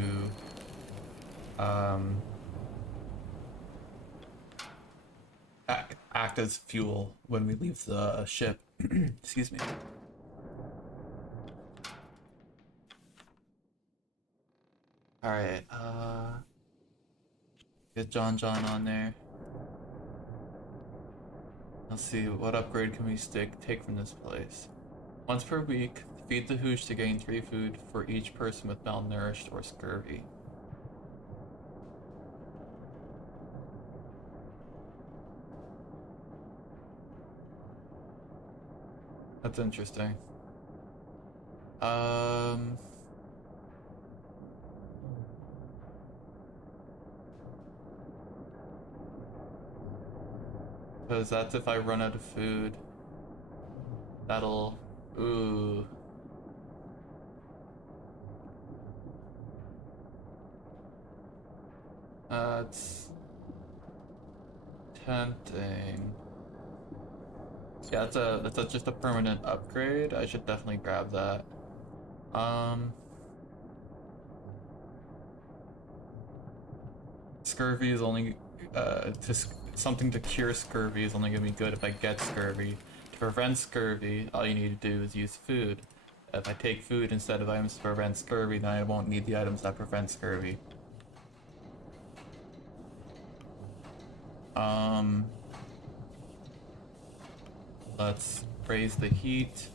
act as fuel when we leave the ship. Excuse me. Alright, get John on there. Let's see, what upgrade can we take from this place? Once per week, feed the hoosh to gain 3 food for each person with malnourished or scurvy. That's interesting. Because that's if I run out of food. That'll... Ooh. That's... tempting. Yeah, that's just a permanent upgrade. I should definitely grab that. Scurvy is only something to cure scurvy is only gonna be good if I get scurvy. To prevent scurvy, all you need to do is use food. If I take food instead of items to prevent scurvy, then I won't need the items that prevent scurvy. Let's raise the heat.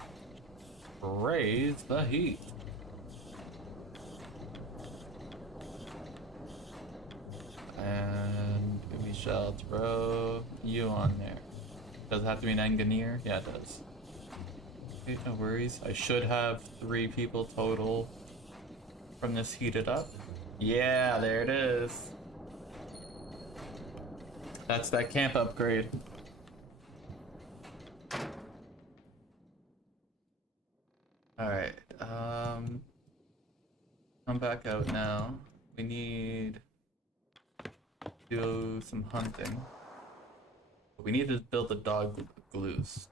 Raise the heat. And we shall throw you on there. Does it have to be an engineer? Yeah, it does. Okay, no worries. I should have 3 people total from this heated up. Yeah, there it is. That's that camp upgrade. Alright, come back out now. We need to do some hunting. We need to build the dog glues.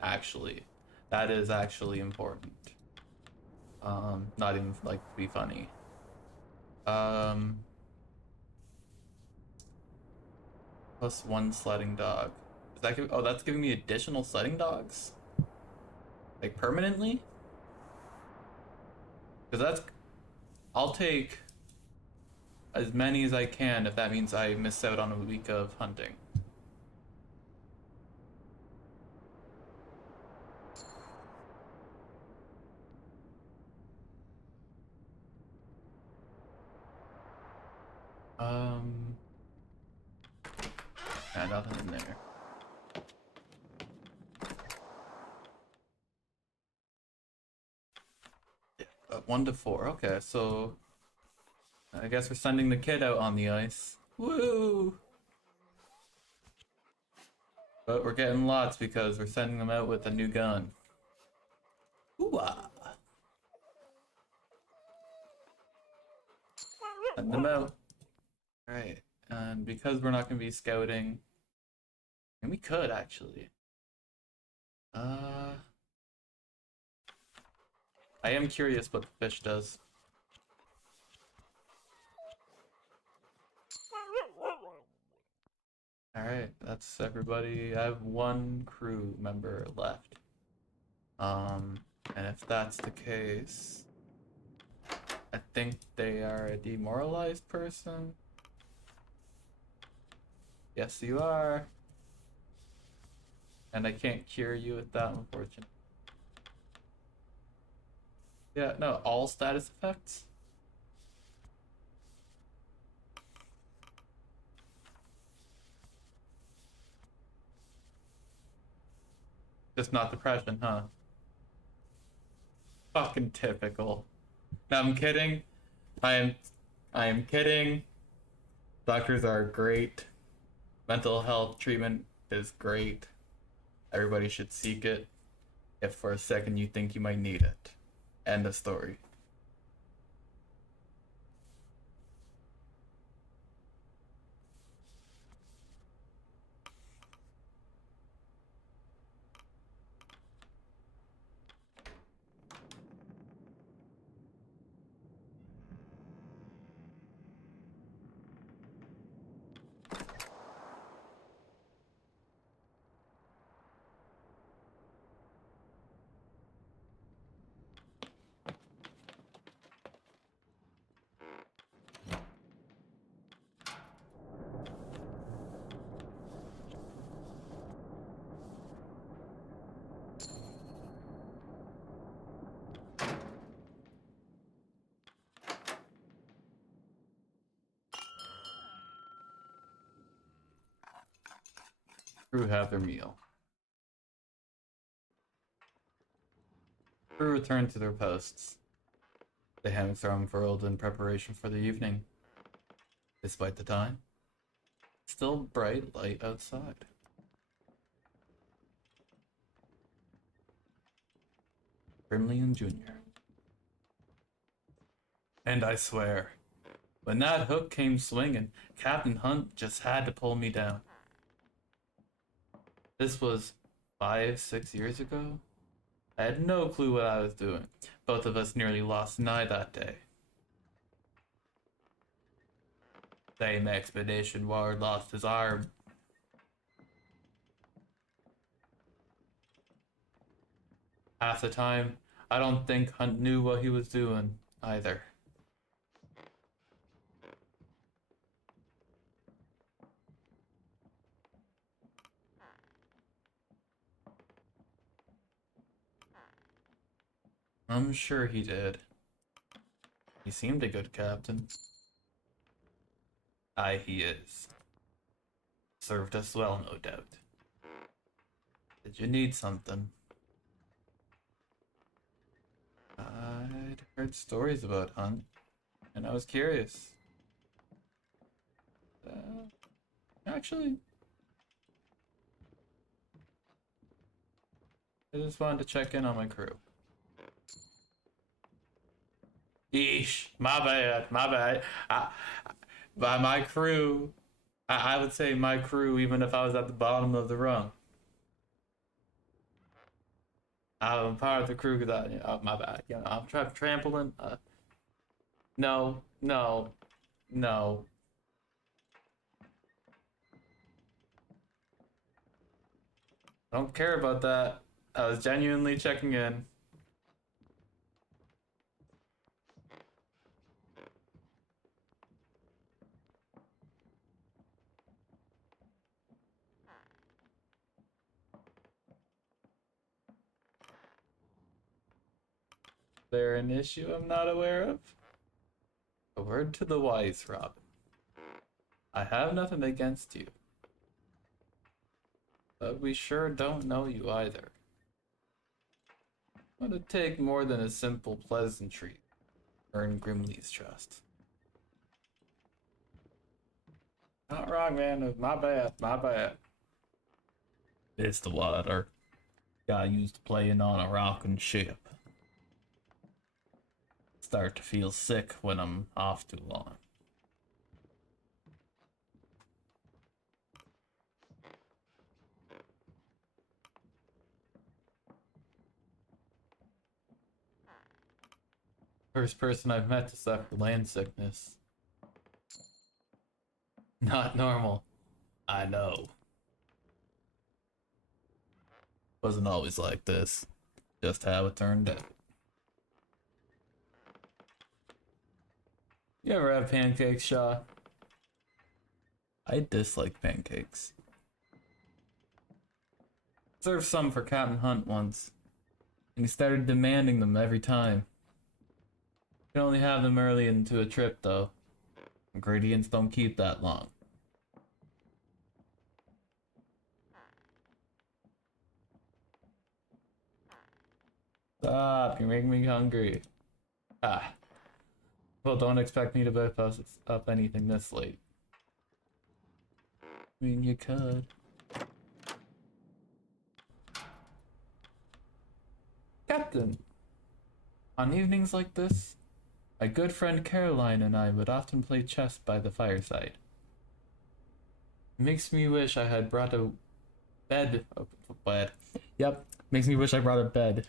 Actually. That is actually important. Not even like to be funny. Plus 1 sledding dog. Is that oh, that's giving me additional sledding dogs? Like permanently? Because that's... I'll take as many as I can if that means I miss out on a week of hunting. Yeah, nothing in there. 1 to 4. Okay, so I guess we're sending the kid out on the ice. Woo! But we're getting lots because we're sending them out with a new gun. Ooh-ah! Send them out. Alright, and because we're not going to be scouting, and we could actually. I am curious what the fish does. Alright, that's everybody. I have 1 crew member left. And if that's the case, I think they are a demoralized person. Yes, you are. And I can't cure you with that, unfortunately. Yeah, no, all status effects? Just not depression, huh? Fucking typical. No, I'm kidding. I am kidding. Doctors are great. Mental health treatment is great. Everybody should seek it if for a second you think you might need it. End of story. Crew have their meal. Crew return to their posts. The hammocks are unfurled in preparation for the evening. Despite the time, still bright light outside. Brimley and Junior. And I swear, when that hook came swinging, Captain Hunt just had to pull me down. This was 5, 6 years ago. I had no clue what I was doing. Both of us nearly lost an eye that day. Same expedition, Ward lost his arm. Half the time, I don't think Hunt knew what he was doing either. I'm sure he did. He seemed a good captain. Aye, he is. Served us well, no doubt. Did you need something? I'd heard stories about Hunt, and I was curious. Actually, I just wanted to check in on my crew. Eesh, my bad, my bad. By my crew, I would say my crew, even if I was at the bottom of the rung. I'm part of the crew because my bad. You know, I'm trampling. No, no, no. I don't care about that. I was genuinely checking in. There an issue I'm not aware of? A word to the wise, Robin. I have nothing against you. But we sure don't know you either. Would take more than a simple pleasantry to earn Grimley's trust. Not wrong, man. My bad. My bad. It's the water. Got used to playing on a rocking ship. Start to feel sick when I'm off too long. First person I've met to suffer land sickness. Not normal. I know. Wasn't always like this. Just how it turned out. You ever have pancakes, Shaw? I dislike pancakes. Served some for Captain Hunt once, and he started demanding them every time. You can only have them early into a trip, though. Ingredients don't keep that long. Stop, you're making me hungry. Ah. Well, don't expect me to whip up anything this late. I mean, you could. Captain! On evenings like this, my good friend Caroline and I would often play chess by the fireside. It makes me wish I had brought a bed. Yep, makes me wish I brought a bed.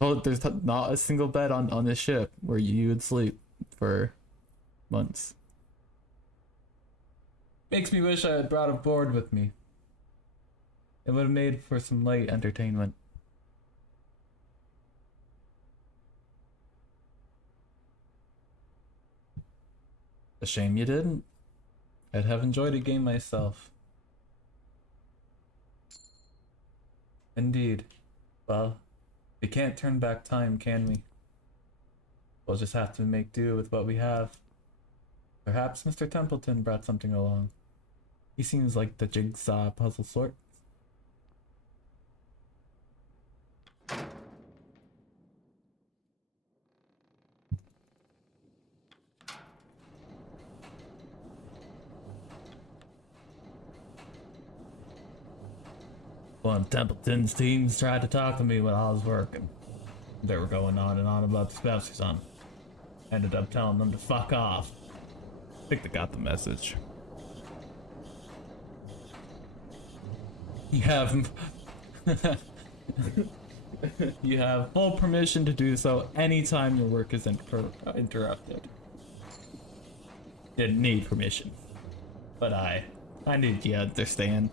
Oh, there's not a single bed on this ship where you would sleep for months. Makes me wish I had brought a board with me. It would have made for some light entertainment. A shame you didn't. I'd have enjoyed a game myself. Indeed. Well, we can't turn back time, can we? We'll just have to make do with what we have. Perhaps Mr. Templeton brought something along. He seems like the jigsaw puzzle sort. One of Templeton's teams tried to talk to me while I was working. They were going on and on about the spells he's on. Ended up telling them to fuck off. I think they got the message. You have you have full permission to do so anytime your work is interrupted. Didn't need permission, but I need you to understand.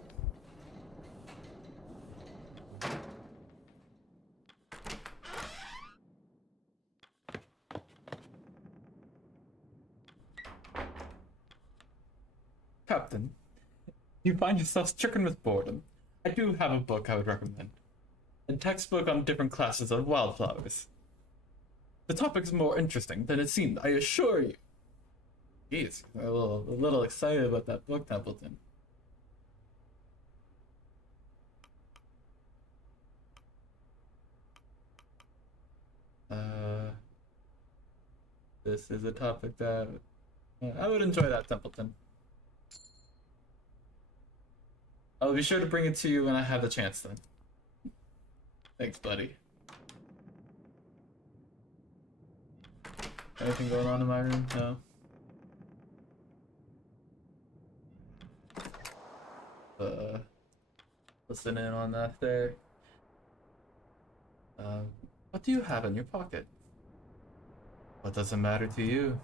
Captain, you find yourself stricken with boredom. I do have a book I would recommend. A textbook on different classes of wildflowers. The topic's more interesting than it seemed, I assure you. Jeez, a little excited about that book, Templeton. This is a topic that I would enjoy that, Templeton. I'll be sure to bring it to you when I have the chance then. Thanks, buddy. Anything going on in my room? No. Listen in on that there. What do you have in your pocket? What does it matter to you?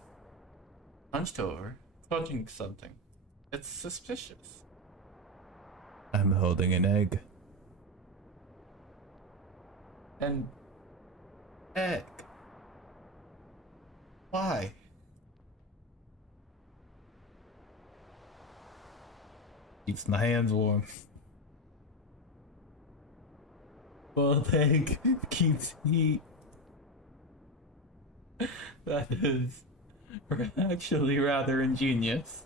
Hunched over, clutching something. It's suspicious. I'm holding an egg. An egg. Why? Keeps my hands warm. Boiled egg keeps heat. That is actually rather ingenious.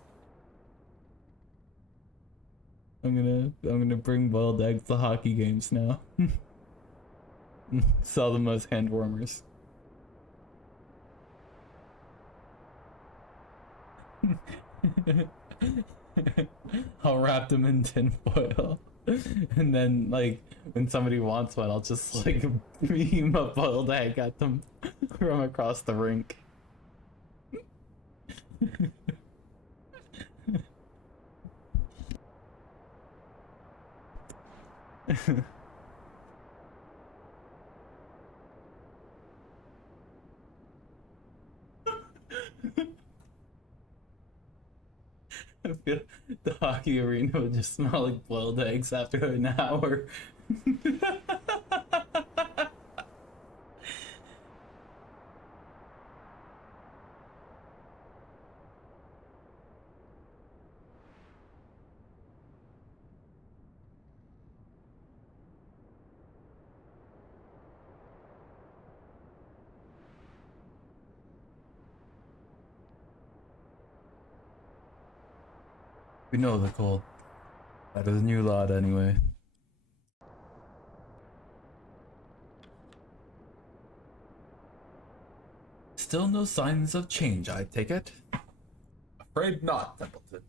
I'm gonna bring boiled eggs to hockey games now. Sell them as hand warmers. I'll wrap them in tin foil. And then, like, when somebody wants one, I'll just, like, beam a boiled egg at them from across the rink. I feel the hockey arena would just smell like boiled eggs after an hour. We know the cold. That is a new lot anyway. Still no signs of change, I take it? Afraid not, Templeton.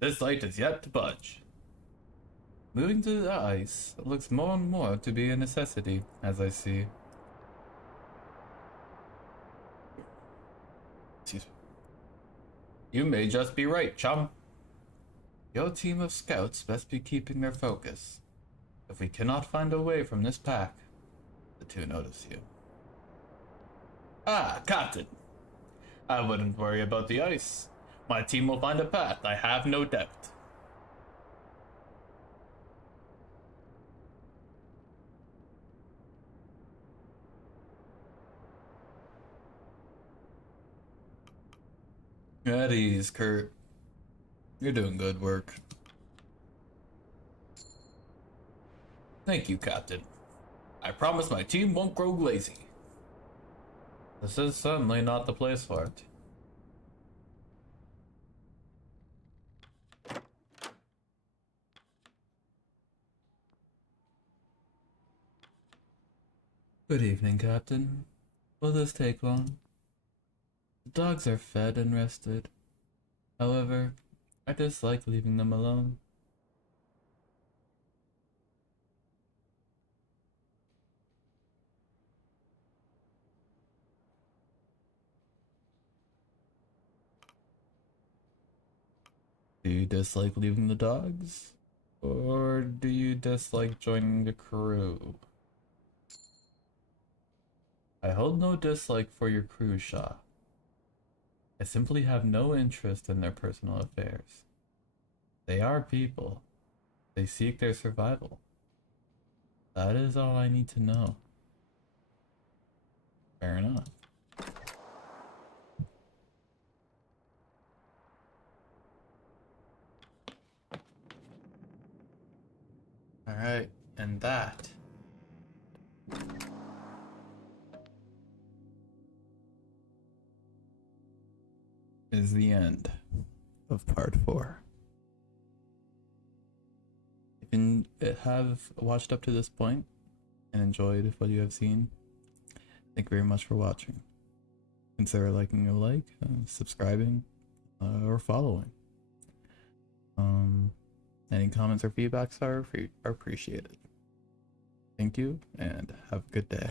This light is yet to budge. Moving to the ice looks more and more to be a necessity, as I see. Excuse me. You may just be right, chum. Your team of scouts best be keeping their focus. If we cannot find a way from this pack, the two notice you. Ah, Captain. I wouldn't worry about the ice. My team will find a path, I have no doubt. At ease, Kurt. You're doing good work. Thank you, Captain. I promise my team won't grow lazy. This is certainly not the place for it. Good evening, Captain. Will this take long? The dogs are fed and rested. However, I dislike leaving them alone. Do you dislike leaving the dogs? Or do you dislike joining the crew? I hold no dislike for your crew, Shah. I simply have no interest in their personal affairs. They are people. They seek their survival. That is all I need to know. Fair enough. Alright, and that is the end of part 4. If you have watched up to this point and enjoyed what you have seen, thank you very much for watching. Consider liking subscribing, or following. Any comments or feedbacks are appreciated. Thank you, and have a good day.